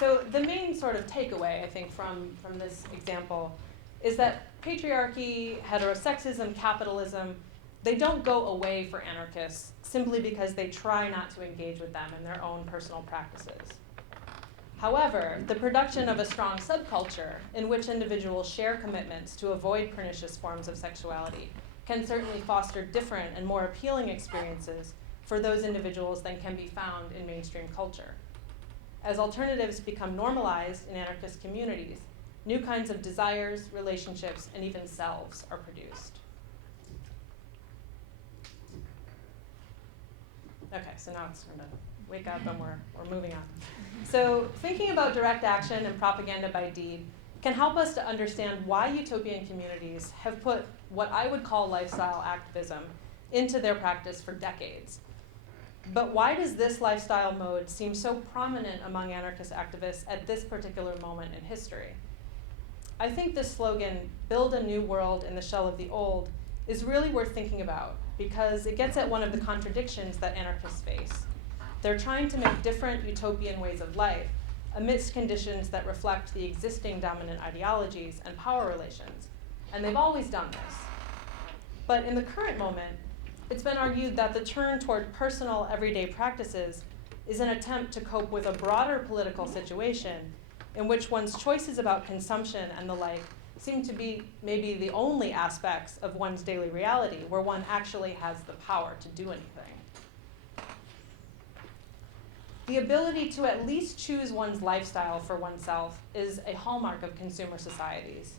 So the main sort of takeaway, I think, from this example is that patriarchy, heterosexism, capitalism, they don't go away for anarchists simply because they try not to engage with them in their own personal practices. However, the production of a strong subculture in which individuals share commitments to avoid pernicious forms of sexuality can certainly foster different and more appealing experiences for those individuals than can be found in mainstream culture. As alternatives become normalized in anarchist communities, new kinds of desires, relationships, and even selves are produced. Okay, so now it's time to wake up and we're moving on. So thinking about direct action and propaganda by deed can help us to understand why utopian communities have put what I would call lifestyle activism into their practice for decades. But why does this lifestyle mode seem so prominent among anarchist activists at this particular moment in history? I think this slogan, "Build a new world in the shell of the old," is really worth thinking about because it gets at one of the contradictions that anarchists face. They're trying to make different utopian ways of life amidst conditions that reflect the existing dominant ideologies and power relations, and they've always done this. But in the current moment, it's been argued that the turn toward personal, everyday practices is an attempt to cope with a broader political situation in which one's choices about consumption and the like seem to be maybe the only aspects of one's daily reality where one actually has the power to do anything. The ability to at least choose one's lifestyle for oneself is a hallmark of consumer societies.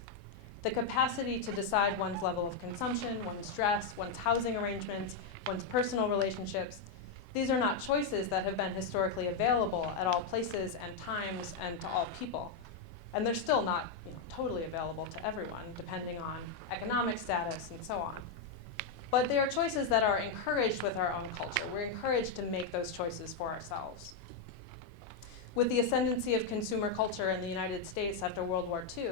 The capacity to decide one's level of consumption, one's dress, one's housing arrangements, one's personal relationships, these are not choices that have been historically available at all places and times and to all people. And they're still not totally available to everyone, depending on economic status and so on. But they are choices that are encouraged with our own culture. We're encouraged to make those choices for ourselves. With the ascendancy of consumer culture in the United States after World War II,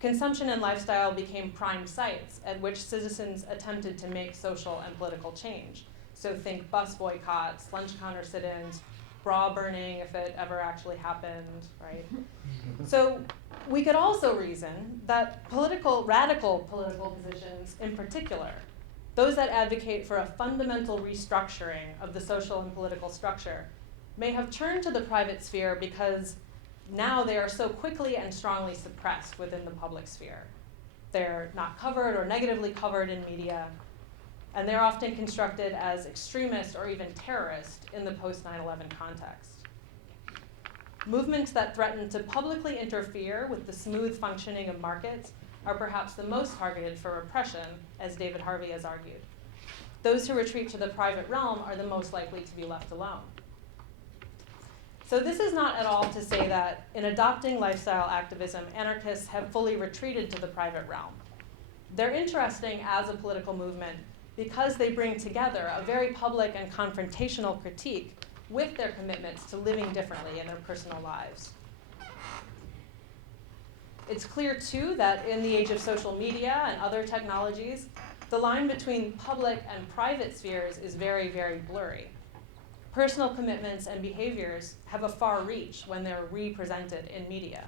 consumption and lifestyle became prime sites at which citizens attempted to make social and political change. So think bus boycotts, lunch counter sit-ins, bra burning if it ever actually happened, right? So we could also reason that radical political positions in particular, those that advocate for a fundamental restructuring of the social and political structure, may have turned to the private sphere because now they are so quickly and strongly suppressed within the public sphere. They're not covered or negatively covered in media, and they're often constructed as extremist or even terrorist in the post-9/11 context. Movements that threaten to publicly interfere with the smooth functioning of markets are perhaps the most targeted for repression, as David Harvey has argued. Those who retreat to the private realm are the most likely to be left alone. So this is not at all to say that in adopting lifestyle activism, anarchists have fully retreated to the private realm. They're interesting as a political movement because they bring together a very public and confrontational critique with their commitments to living differently in their personal lives. It's clear, too, that in the age of social media and other technologies, the line between public and private spheres is very, very blurry. Personal commitments and behaviors have a far reach when they're represented in media.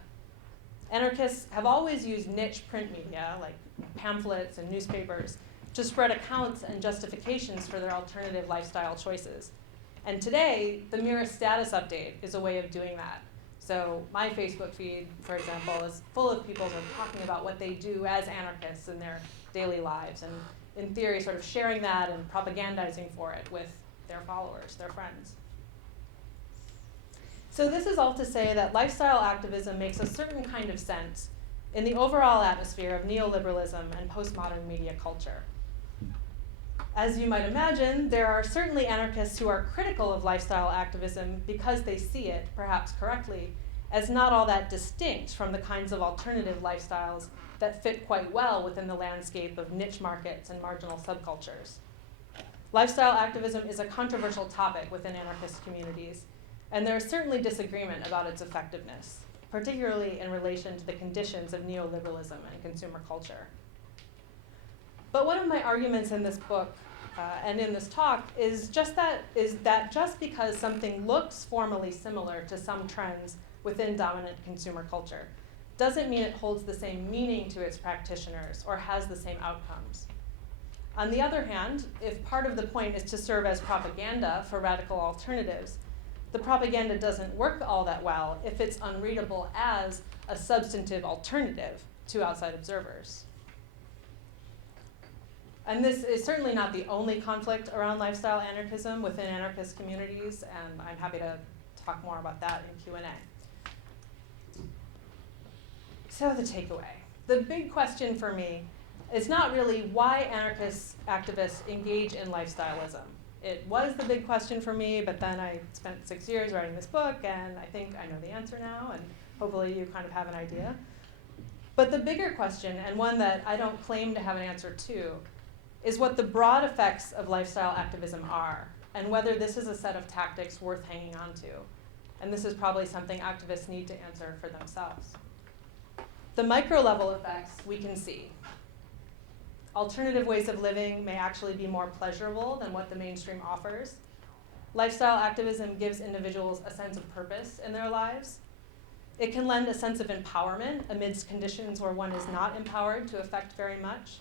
Anarchists have always used niche print media, like pamphlets and newspapers, to spread accounts and justifications for their alternative lifestyle choices. And today, the merest status update is a way of doing that. So my Facebook feed, for example, is full of people sort of talking about what they do as anarchists in their daily lives, and in theory, sort of sharing that and propagandizing for it with their followers, their friends. So this is all to say that lifestyle activism makes a certain kind of sense in the overall atmosphere of neoliberalism and postmodern media culture. As you might imagine, there are certainly anarchists who are critical of lifestyle activism because they see it, perhaps correctly, as not all that distinct from the kinds of alternative lifestyles that fit quite well within the landscape of niche markets and marginal subcultures. Lifestyle activism is a controversial topic within anarchist communities, and there is certainly disagreement about its effectiveness, particularly in relation to the conditions of neoliberalism and consumer culture. But one of my arguments in this book and in this talk is that just because something looks formally similar to some trends within dominant consumer culture doesn't mean it holds the same meaning to its practitioners or has the same outcomes. On the other hand, if part of the point is to serve as propaganda for radical alternatives, the propaganda doesn't work all that well if it's unreadable as a substantive alternative to outside observers. And this is certainly not the only conflict around lifestyle anarchism within anarchist communities, and I'm happy to talk more about that in Q&A. So the takeaway. The big question for me is not really why anarchist activists engage in lifestyleism. It was the big question for me, but then I spent 6 years writing this book, and I think I know the answer now, and hopefully you kind of have an idea. But the bigger question, and one that I don't claim to have an answer to, is what the broad effects of lifestyle activism are, and whether this is a set of tactics worth hanging on to. And this is probably something activists need to answer for themselves. The micro-level effects we can see. Alternative ways of living may actually be more pleasurable than what the mainstream offers. Lifestyle activism gives individuals a sense of purpose in their lives. It can lend a sense of empowerment amidst conditions where one is not empowered to affect very much.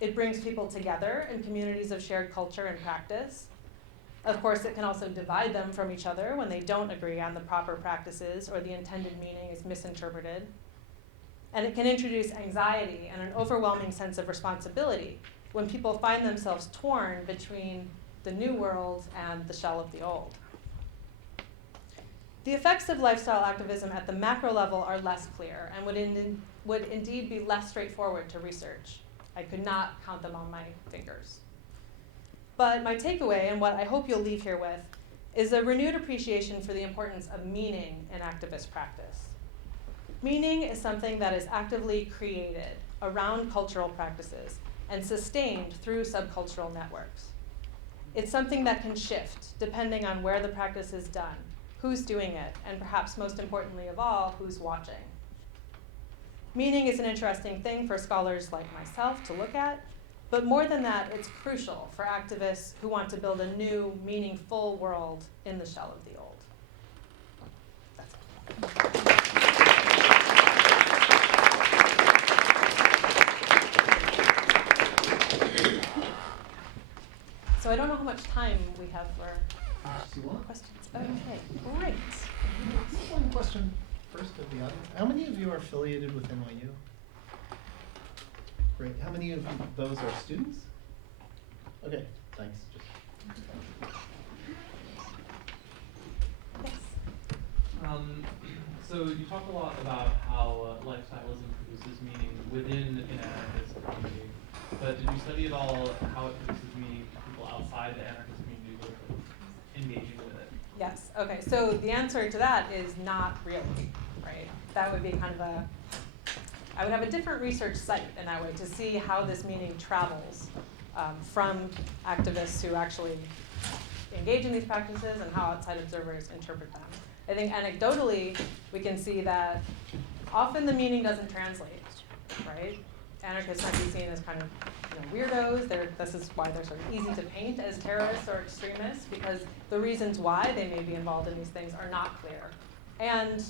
It brings people together in communities of shared culture and practice. Of course, it can also divide them from each other when they don't agree on the proper practices or the intended meaning is misinterpreted. And it can introduce anxiety and an overwhelming sense of responsibility when people find themselves torn between the new world and the shell of the old. The effects of lifestyle activism at the macro level are less clear and would indeed be less straightforward to research. I could not count them on my fingers. But my takeaway, and what I hope you'll leave here with, is a renewed appreciation for the importance of meaning in activist practice. Meaning is something that is actively created around cultural practices and sustained through subcultural networks. It's something that can shift depending on where the practice is done, who's doing it, and perhaps most importantly of all, who's watching. Meaning is an interesting thing for scholars like myself to look at, but more than that, it's crucial for activists who want to build a new, meaningful world in the shell of the old. That's it. So I don't know how much time we have for questions. Okay, great. One question first of the audience. How many of you are affiliated with NYU? Great. How many of those are students? Okay, thanks. Yes. So you talk a lot about how lifestylism produces meaning within an anarchist community, but did you study at all how it produces meaning to people outside the anarchist community who are engaging with it? Yes, okay, so the answer to that is not really, right? That would be kind of I would have a different research site in that way to see how this meaning travels from activists who actually engage in these practices and how outside observers interpret them. I think anecdotally, we can see that often the meaning doesn't translate, right? Anarchists might be seen as kind of weirdos. This is why they're sort of easy to paint as terrorists or extremists, because the reasons why they may be involved in these things are not clear. And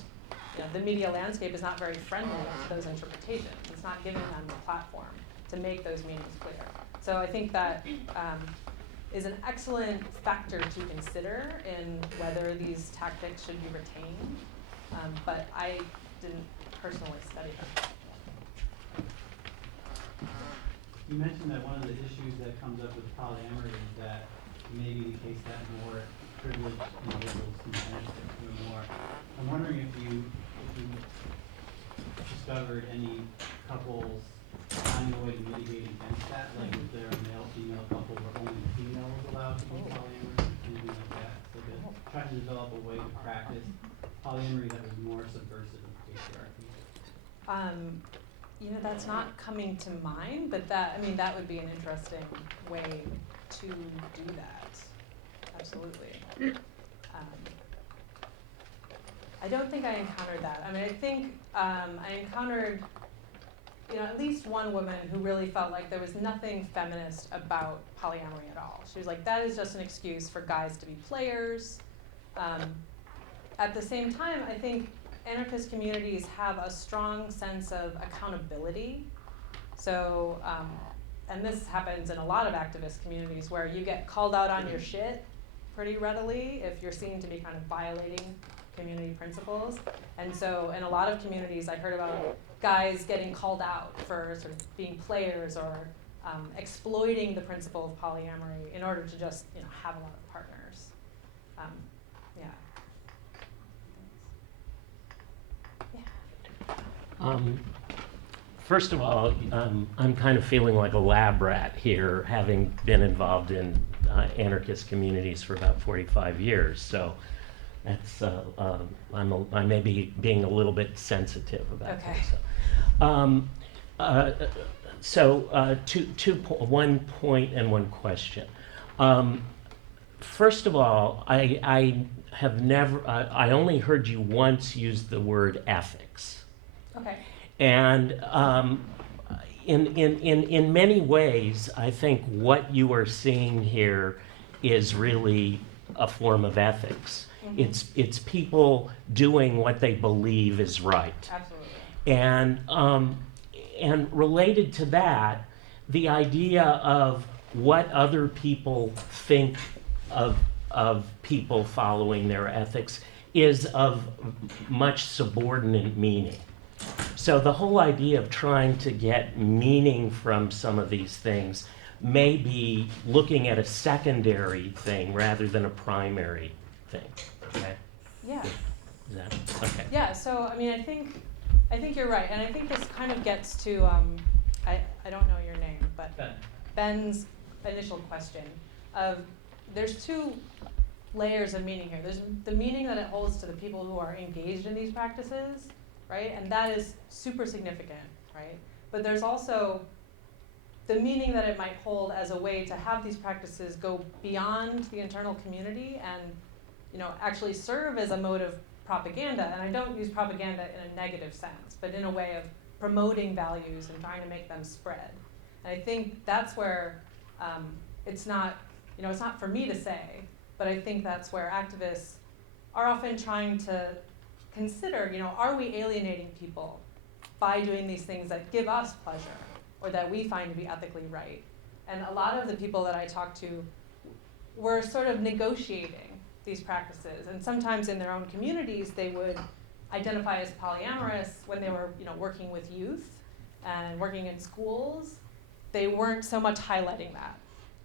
the media landscape is not very friendly to those interpretations. It's not giving them the platform to make those meanings clear. So I think that is an excellent factor to consider in whether these tactics should be retained, but I didn't personally study them. You mentioned that one of the issues that comes up with polyamory is that it may be the case that more privileged individuals can benefit from it more. I'm wondering if you discovered any couples finding a way to mitigate against that, like if they're a male-female couple where only the female is allowed to be polyamorous, anything like that, so that trying to develop a way to practice polyamory that was more subversive of patriarchy. That's not coming to mind, but that would be an interesting way to do that. Absolutely. I don't think I encountered that. I think I encountered, at least one woman who really felt like there was nothing feminist about polyamory at all. She was like, that is just an excuse for guys to be players. At the same time, I think anarchist communities have a strong sense of accountability. So, and this happens in a lot of activist communities where you get called out on your shit pretty readily if you're seen to be kind of violating community principles. And so in a lot of communities, I heard about guys getting called out for sort of being players or exploiting the principle of polyamory in order to just have a lot of partners. Yeah. First of all, I'm kind of feeling like a lab rat here, having been involved in anarchist communities for about 45 years. So that's I may be being a little bit sensitive about Okay. that. One point and one question. First of all, I have never. I only heard you once use the word ethics. Okay. And in many ways, I think what you are seeing here is really a form of ethics. Mm-hmm. It's people doing what they believe is right. Absolutely. And related to that, the idea of what other people think of people following their ethics is of much subordinate meaning. So the whole idea of trying to get meaning from some of these things may be looking at a secondary thing rather than a primary thing. Okay? Yeah. Is that okay? Yeah, so I think you're right, and I think this kind of gets to I don't know your name, but Ben's initial question of there's two layers of meaning here. There's the meaning that it holds to the people who are engaged in these practices, right? And that is super significant, right? But there's also the meaning that it might hold as a way to have these practices go beyond the internal community and actually serve as a mode of propaganda. And I don't use propaganda in a negative sense, but in a way of promoting values and trying to make them spread. And I think that's where it's not for me to say, but I think that's where activists are often trying to consider, are we alienating people by doing these things that give us pleasure or that we find to be ethically right? And a lot of the people that I talked to were sort of negotiating these practices. And sometimes in their own communities, they would identify as polyamorous when they were, working with youth and working in schools. They weren't so much highlighting that,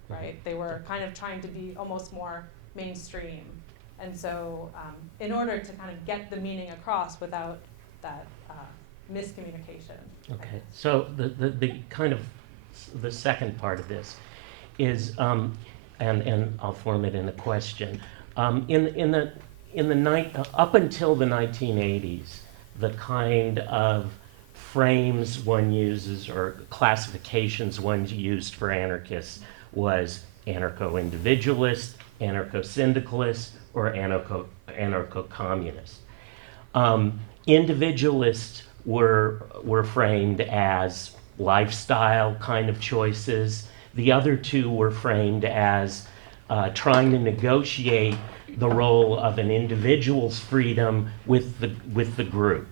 right? They were kind of trying to be almost more mainstream. And so in order to kind of get the meaning across without that miscommunication. Okay, so the kind of the second part of this is, and I'll form it in a question. Up until the 1980s, the kind of frames one uses or classifications one used for anarchists was anarcho-individualist, anarcho-syndicalist, or anarcho-communist. Individualists were framed as lifestyle kind of choices. The other two were framed as trying to negotiate the role of an individual's freedom with the group.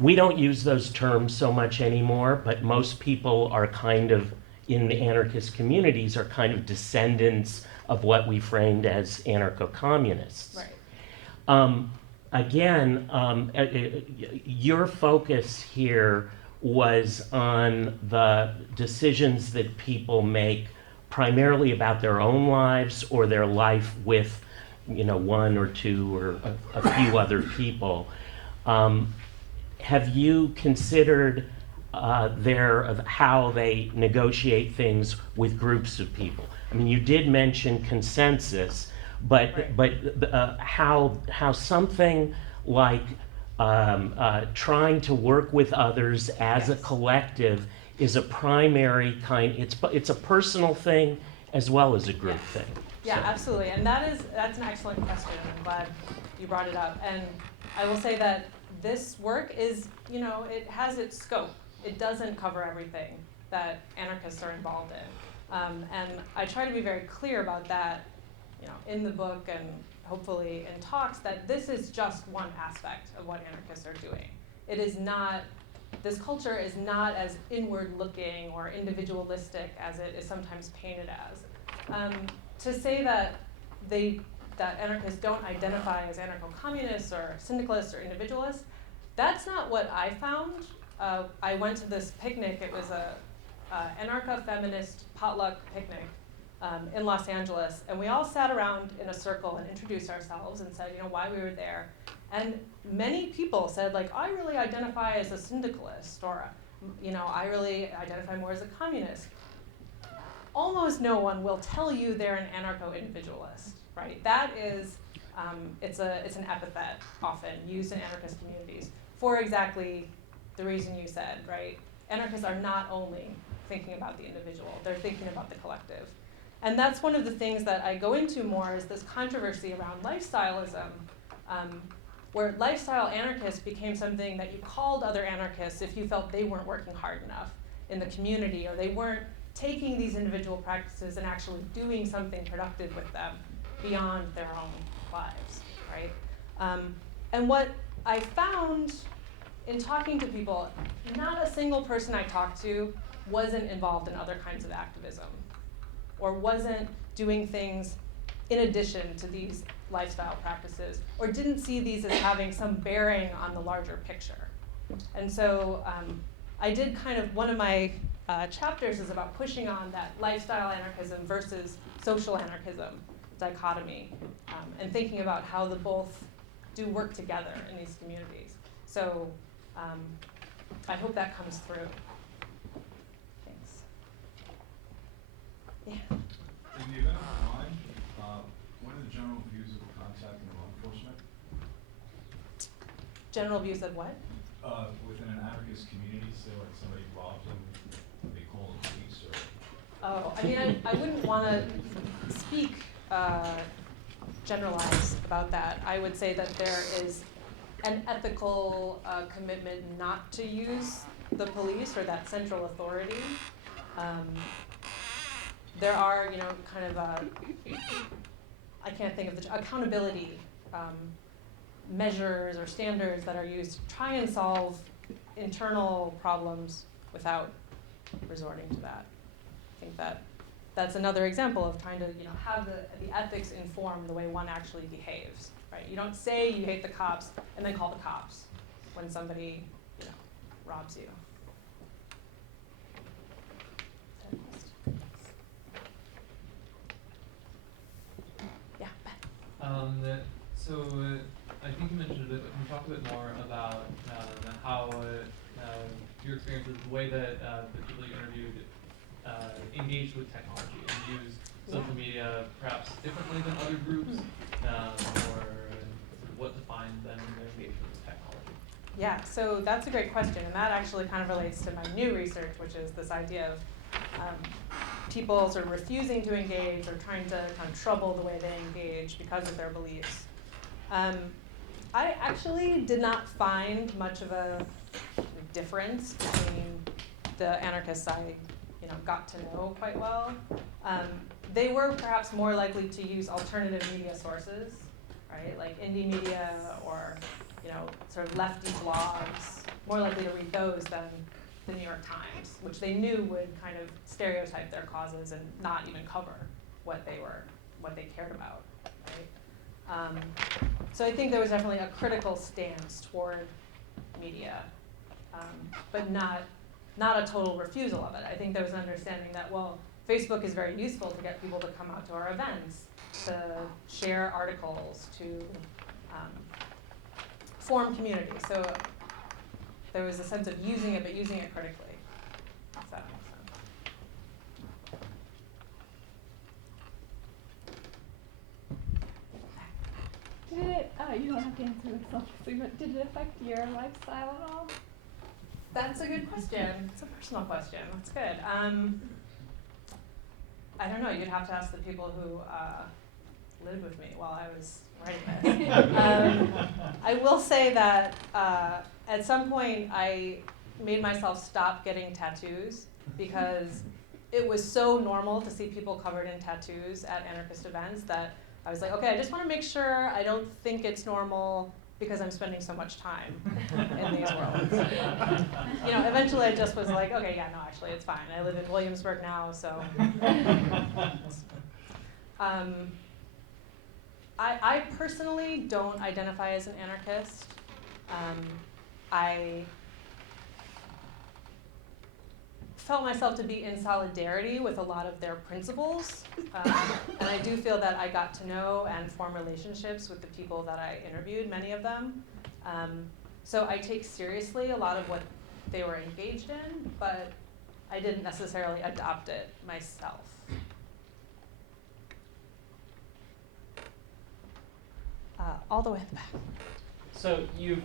We don't use those terms so much anymore, but most people are kind of, in the anarchist communities, are kind of descendants of what we framed as anarcho-communists. Right. Again, your focus here was on the decisions that people make primarily about their own lives or their life with, one or two or a few other people. Have you considered how they negotiate things with groups of people? I mean, you did mention consensus, but how something like trying to work with others as a collective is a primary kind. It's a personal thing as well as a group thing. Yeah, So. absolutely, and that's an excellent question. I'm glad you brought it up. And I will say that this work is, it has its scope. It doesn't cover everything that anarchists are involved in, and I try to be very clear about that, in the book and hopefully in talks, that this is just one aspect of what anarchists are doing. It is not. This culture is not as inward-looking or individualistic as it is sometimes painted as. To say that anarchists don't identify as anarcho-communists or syndicalists or individualists, that's not what I found. I went to this picnic. It was a anarcho-feminist potluck picnic in Los Angeles, and we all sat around in a circle and introduced ourselves and said, why we were there. And many people said, I really identify as a syndicalist, or, I really identify more as a communist. Almost no one will tell you they're an anarcho-individualist, right? That is, it's an epithet often used in anarchist communities for exactly the reason you said, right? Anarchists are not only thinking about the individual, they're thinking about the collective. And that's one of the things that I go into more, is this controversy around lifestyleism, where lifestyle anarchists became something that you called other anarchists if you felt they weren't working hard enough in the community, or they weren't taking these individual practices and actually doing something productive with them beyond their own lives, right? And what I found in talking to people, not a single person I talked to wasn't involved in other kinds of activism, or wasn't doing things in addition to these lifestyle practices, or didn't see these as having some bearing on the larger picture. And so I did one of my chapters is about pushing on that lifestyle anarchism versus social anarchism dichotomy, and thinking about how the both do work together in these communities. So I hope that comes through. Thanks. Yeah. In the event of crime, what are the general views of contacting law enforcement? General views of what? Within an anarchist community, say like somebody robs them, they call the police, or... Oh, I mean, I wouldn't want to speak generalize about that. I would say that there is an ethical commitment not to use the police or that central authority. There are, kind of I can't think of the accountability measures or standards that are used to try and solve internal problems without resorting to that. I think that's another example of trying to, have the ethics inform the way one actually behaves, right? You don't say you hate the cops and then call the cops when somebody, robs you. Yeah, Ben. So I think you mentioned a bit, but can you talk a bit more about how your experiences, the way that the people you interviewed engaged with technology and used social media perhaps differently than other groups, or what defines them in their engagement with technology? Yeah, so that's a great question, and that actually kind of relates to my new research, which is this idea of people sort of refusing to engage or trying to kind of trouble the way they engage because of their beliefs. I actually did not find much of a difference between the anarchists I got to know quite well. They were perhaps more likely to use alternative media sources, right? Like indie media or sort of lefty blogs, more likely to read those than the New York Times, which they knew would kind of stereotype their causes and not even cover what they cared about, right? So I think there was definitely a critical stance toward media, but not a total refusal of it. I think there was an understanding that, well, Facebook is very useful to get people to come out to our events, to share articles, to form community. So there was a sense of using it, but using it critically. If that makes sense. Did it, you don't have to answer this obviously, but did it affect your lifestyle at all? That's a good question. It's a personal question. That's good. I don't know. You'd have to ask the people who lived with me while I was writing this. I will say that at some point I made myself stop getting tattoos because it was so normal to see people covered in tattoos at anarchist events that I was like, okay, I just want to make sure I don't think it's normal because I'm spending so much time in these worlds. Eventually I just was like, okay, yeah, no, actually it's fine. I live in Williamsburg now, so. I personally don't identify as an anarchist. I felt myself to be in solidarity with a lot of their principles, and I do feel that I got to know and form relationships with the people that I interviewed, many of them. So I take seriously a lot of what they were engaged in, but I didn't necessarily adopt it myself. All the way in the back. So you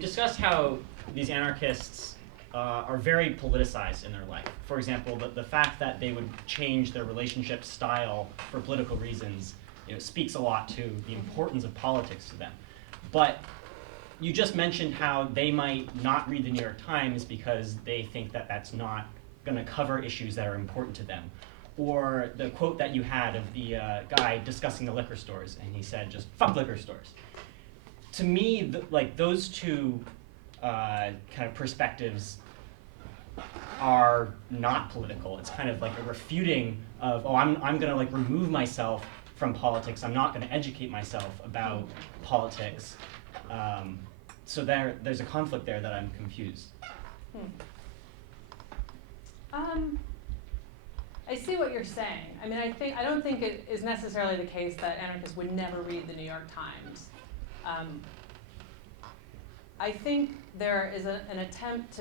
discussed how these anarchists are very politicized in their life. For example, the fact that they would change their relationship style for political reasons, speaks a lot to the importance of politics to them. But you just mentioned how they might not read the New York Times because they think that that's not going to cover issues that are important to them. Or the quote that you had of the guy discussing the liquor stores, and he said, just fuck liquor stores. To me, those two kind of perspectives are not political. It's kind of like a refuting of, I'm going to remove myself from politics. I'm not going to educate myself about politics. So there's a conflict there that I'm confused. I see what you're saying. I mean, I don't think it is necessarily the case that anarchists would never read the New York Times. I think there is an attempt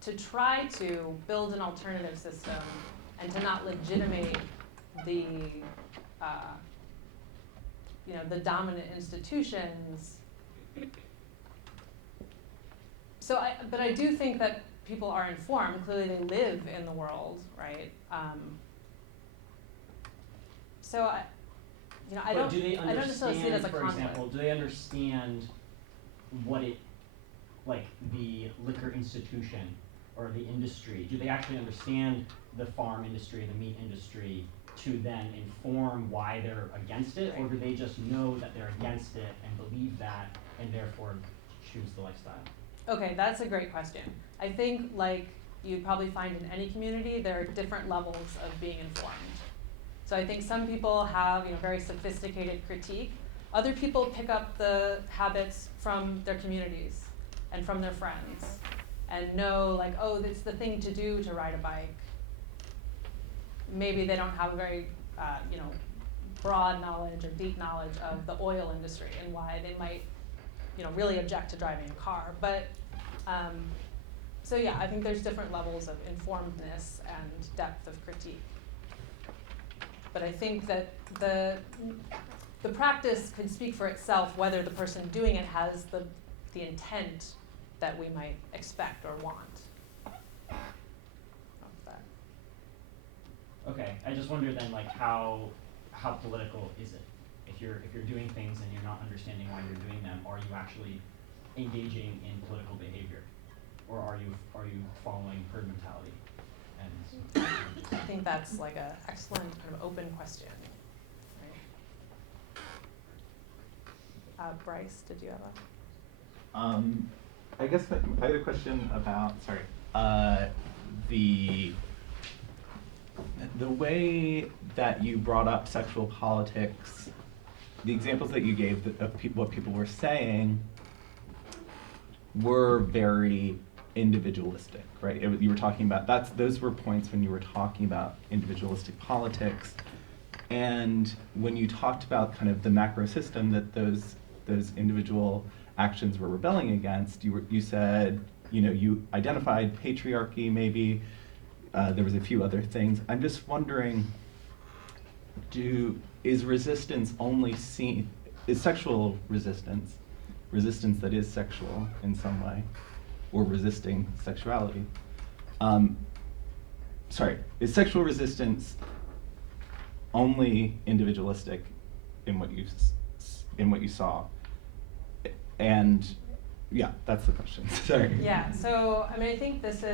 to try to build an alternative system and to not legitimate the dominant institutions. But I do think that people are informed. Clearly, they live in the world, right? you know, I But don't, do they I don't necessarily see it as a for conflict. example, do they understand what it, like the liquor institution or the industry, do they actually understand the farm industry, the meat industry, to then inform why they're against it, or do they just know that they're against it and believe that and therefore choose the lifestyle? Okay, that's a great question. I think, like you'd probably find in any community, there are different levels of being informed. So I think some people have, you know, very sophisticated critique. Other people pick up the habits from their communities and from their friends and know, like, oh, it's the thing to do to ride a bike. Maybe they don't have a very, you know, broad knowledge or deep knowledge of the oil industry and why they might, you know, really object to driving a car. But so yeah, I think there's different levels of informedness and depth of critique. But I think that the practice could speak for itself whether the person doing it has the intent that we might expect or want. Okay, I just wonder then, like, how political is it? If you're doing things and you're not understanding why you're doing them, are you actually engaging in political behavior, or are you following herd mentality? And I think that's like an excellent kind of open question. Right? Bryce, did you have a? I guess I had a question about the way that you brought up sexual politics, the examples that you gave of what people were saying were very individualistic, right? You were talking about those were points when you were talking about individualistic politics, and when you talked about kind of the macro system that those individual actions were rebelling against, you said, you know, you identified patriarchy maybe. There was a few other things. I'm just wondering, is resistance only seen, is sexual resistance that is sexual in some way, or resisting sexuality? Is sexual resistance only individualistic in what you saw? And yeah, that's the question. Sorry. Yeah. So I mean, I think that's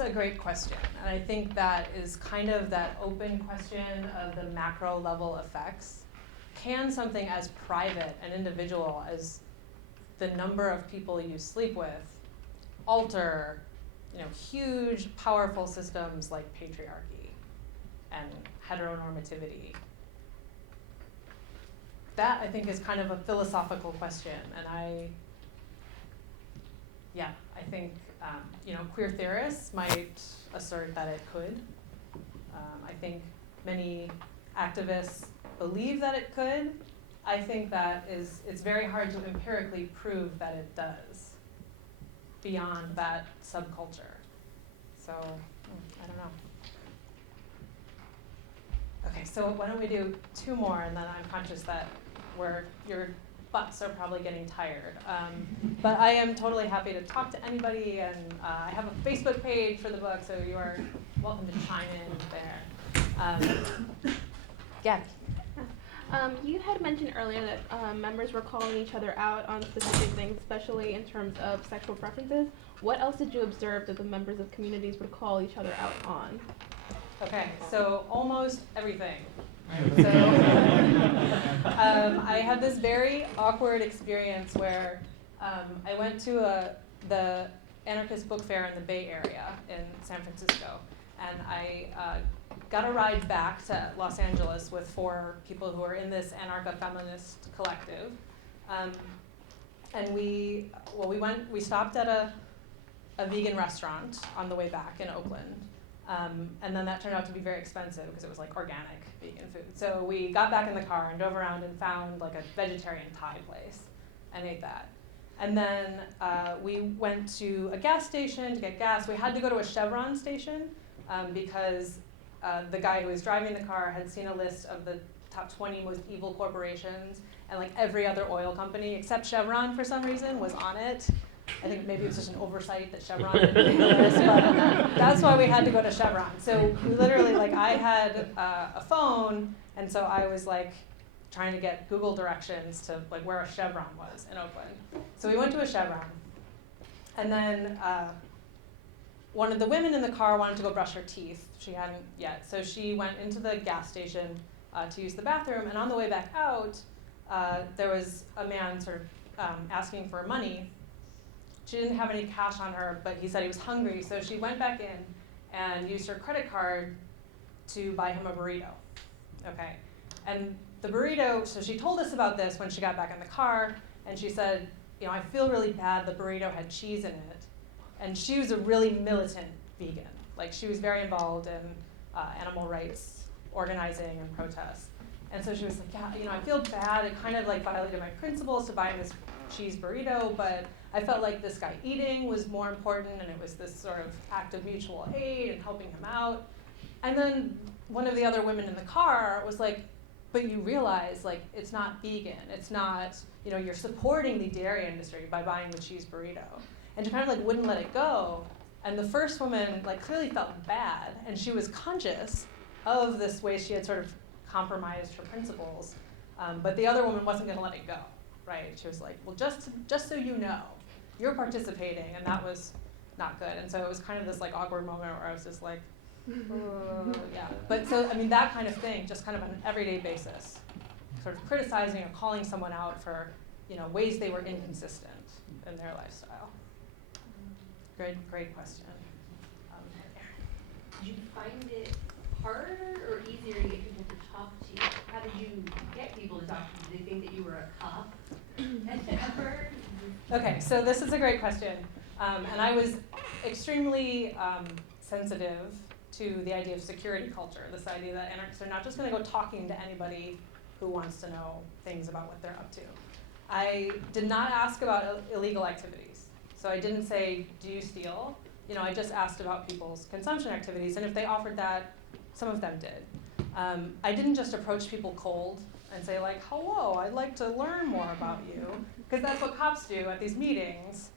a great question, and I think that is kind of that open question of the macro level effects. Can something as private and individual as the number of people you sleep with alter, you know, huge, powerful systems like patriarchy and heteronormativity? That, I think, is kind of a philosophical question, and I think you know, queer theorists might assert that it could. I think many activists believe that it could. I think that it's very hard to empirically prove that it does beyond that subculture. So I don't know. Okay, so why don't we do two more, and then I'm conscious that your butts are probably getting tired. But I am totally happy to talk to anybody, and I have a Facebook page for the book, so you are welcome to chime in there. Gabby. You had mentioned earlier that members were calling each other out on specific things, especially in terms of sexual preferences. What else did you observe that the members of communities would call each other out on? Okay, so almost everything. So I had this very awkward experience where I went to the anarchist book fair in the Bay Area in San Francisco, and I got a ride back to Los Angeles with 4 people who are in this anarcho-feminist collective, and we stopped at a vegan restaurant on the way back in Oakland. And then that turned out to be very expensive because it was like organic vegan food. So we got back in the car and drove around and found like a vegetarian Thai place and ate that. And then we went to a gas station to get gas. We had to go to a Chevron station because the guy who was driving the car had seen a list of the top 20 most evil corporations, and like every other oil company except Chevron for some reason was on it. I think maybe it was just an oversight that Chevron didn't do this, but that's why we had to go to Chevron. So we literally, like, I had a phone, and so I was like trying to get Google directions to like where a Chevron was in Oakland. So we went to a Chevron, and then one of the women in the car wanted to go brush her teeth. She hadn't yet, so she went into the gas station to use the bathroom, and on the way back out, there was a man sort of asking for money. She didn't have any cash on her, but he said he was hungry, so she went back in and used her credit card to buy him a burrito. Okay, and the burrito, so she told us about this when she got back in the car, and she said, you know, I feel really bad, the burrito had cheese in it. And she was a really militant vegan. Like, she was very involved in animal rights organizing and protests. And so she was like, yeah, you know, I feel bad, it kind of like violated my principles to buy this cheese burrito, but I felt like this guy eating was more important, and it was this sort of act of mutual aid and helping him out. And then one of the other women in the car was like, but you realize, like, it's not vegan, it's not, you know, you're supporting the dairy industry by buying the cheese burrito. And she kind of like wouldn't let it go. And the first woman like clearly felt bad, and she was conscious of this way she had sort of compromised her principles. But the other woman wasn't gonna let it go, right? She was like, well, just so you know, you're participating, and that was not good. And so it was kind of this like awkward moment where I was just like, oh, yeah. But so, I mean, that kind of thing, just kind of on an everyday basis, sort of criticizing or calling someone out for, you know, ways they were inconsistent in their lifestyle. Great question. Did you find it harder or easier to get people to talk to you? How did you get people to talk to you? Did they think that you were a cop ever? Okay, so this is a great question. And I was extremely sensitive to the idea of security culture, this idea that anarchists are not just going to go talking to anybody who wants to know things about what they're up to. I did not ask about illegal activities. So I didn't say, do you steal? You know, I just asked about people's consumption activities, and if they offered that, some of them did. I didn't just approach people cold and say like, hello, I'd like to learn more about you, because that's what cops do at these meetings,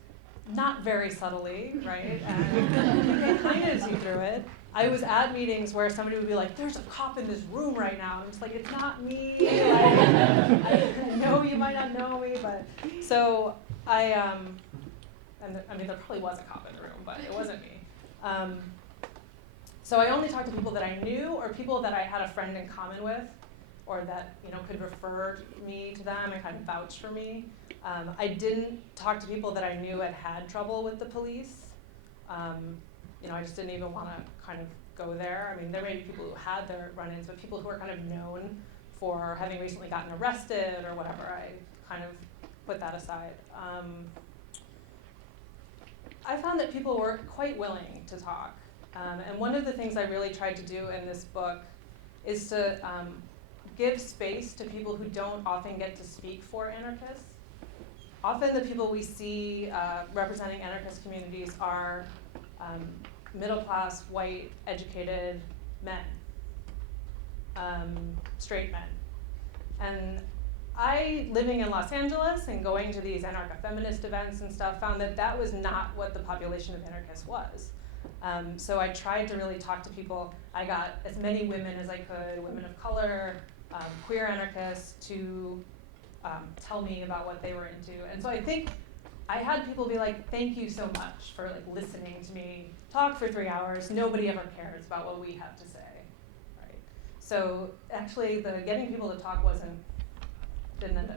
not very subtly, right? And you can kind of see through it. I was at meetings where somebody would be like, there's a cop in this room right now, and it's like, it's not me. Like, I know you might not know me, but so I mean, there probably was a cop in the room, but it wasn't me. So I only talked to people that I knew, or people that I had a friend in common with, or that, you know, could refer me to them and kind of vouch for me. I didn't talk to people that I knew had trouble with the police. You know, I just didn't even want to kind of go there. I mean, there may be people who had their run-ins, but people who are kind of known for having recently gotten arrested or whatever, I kind of put that aside. I found that people were quite willing to talk. And one of the things I really tried to do in this book is to give space to people who don't often get to speak for anarchists. Often the people we see representing anarchist communities are middle-class, white, educated men, straight men. And I, living in Los Angeles and going to these anarcho-feminist events and stuff, found that that was not what the population of anarchists was. So I tried to really talk to people. I got as many women as I could, women of color, queer anarchists, to tell me about what they were into. And so I think I had people be like, thank you so much for like listening to me talk for 3 hours. Nobody ever cares about what we have to say, right? So actually the getting people to talk didn't end up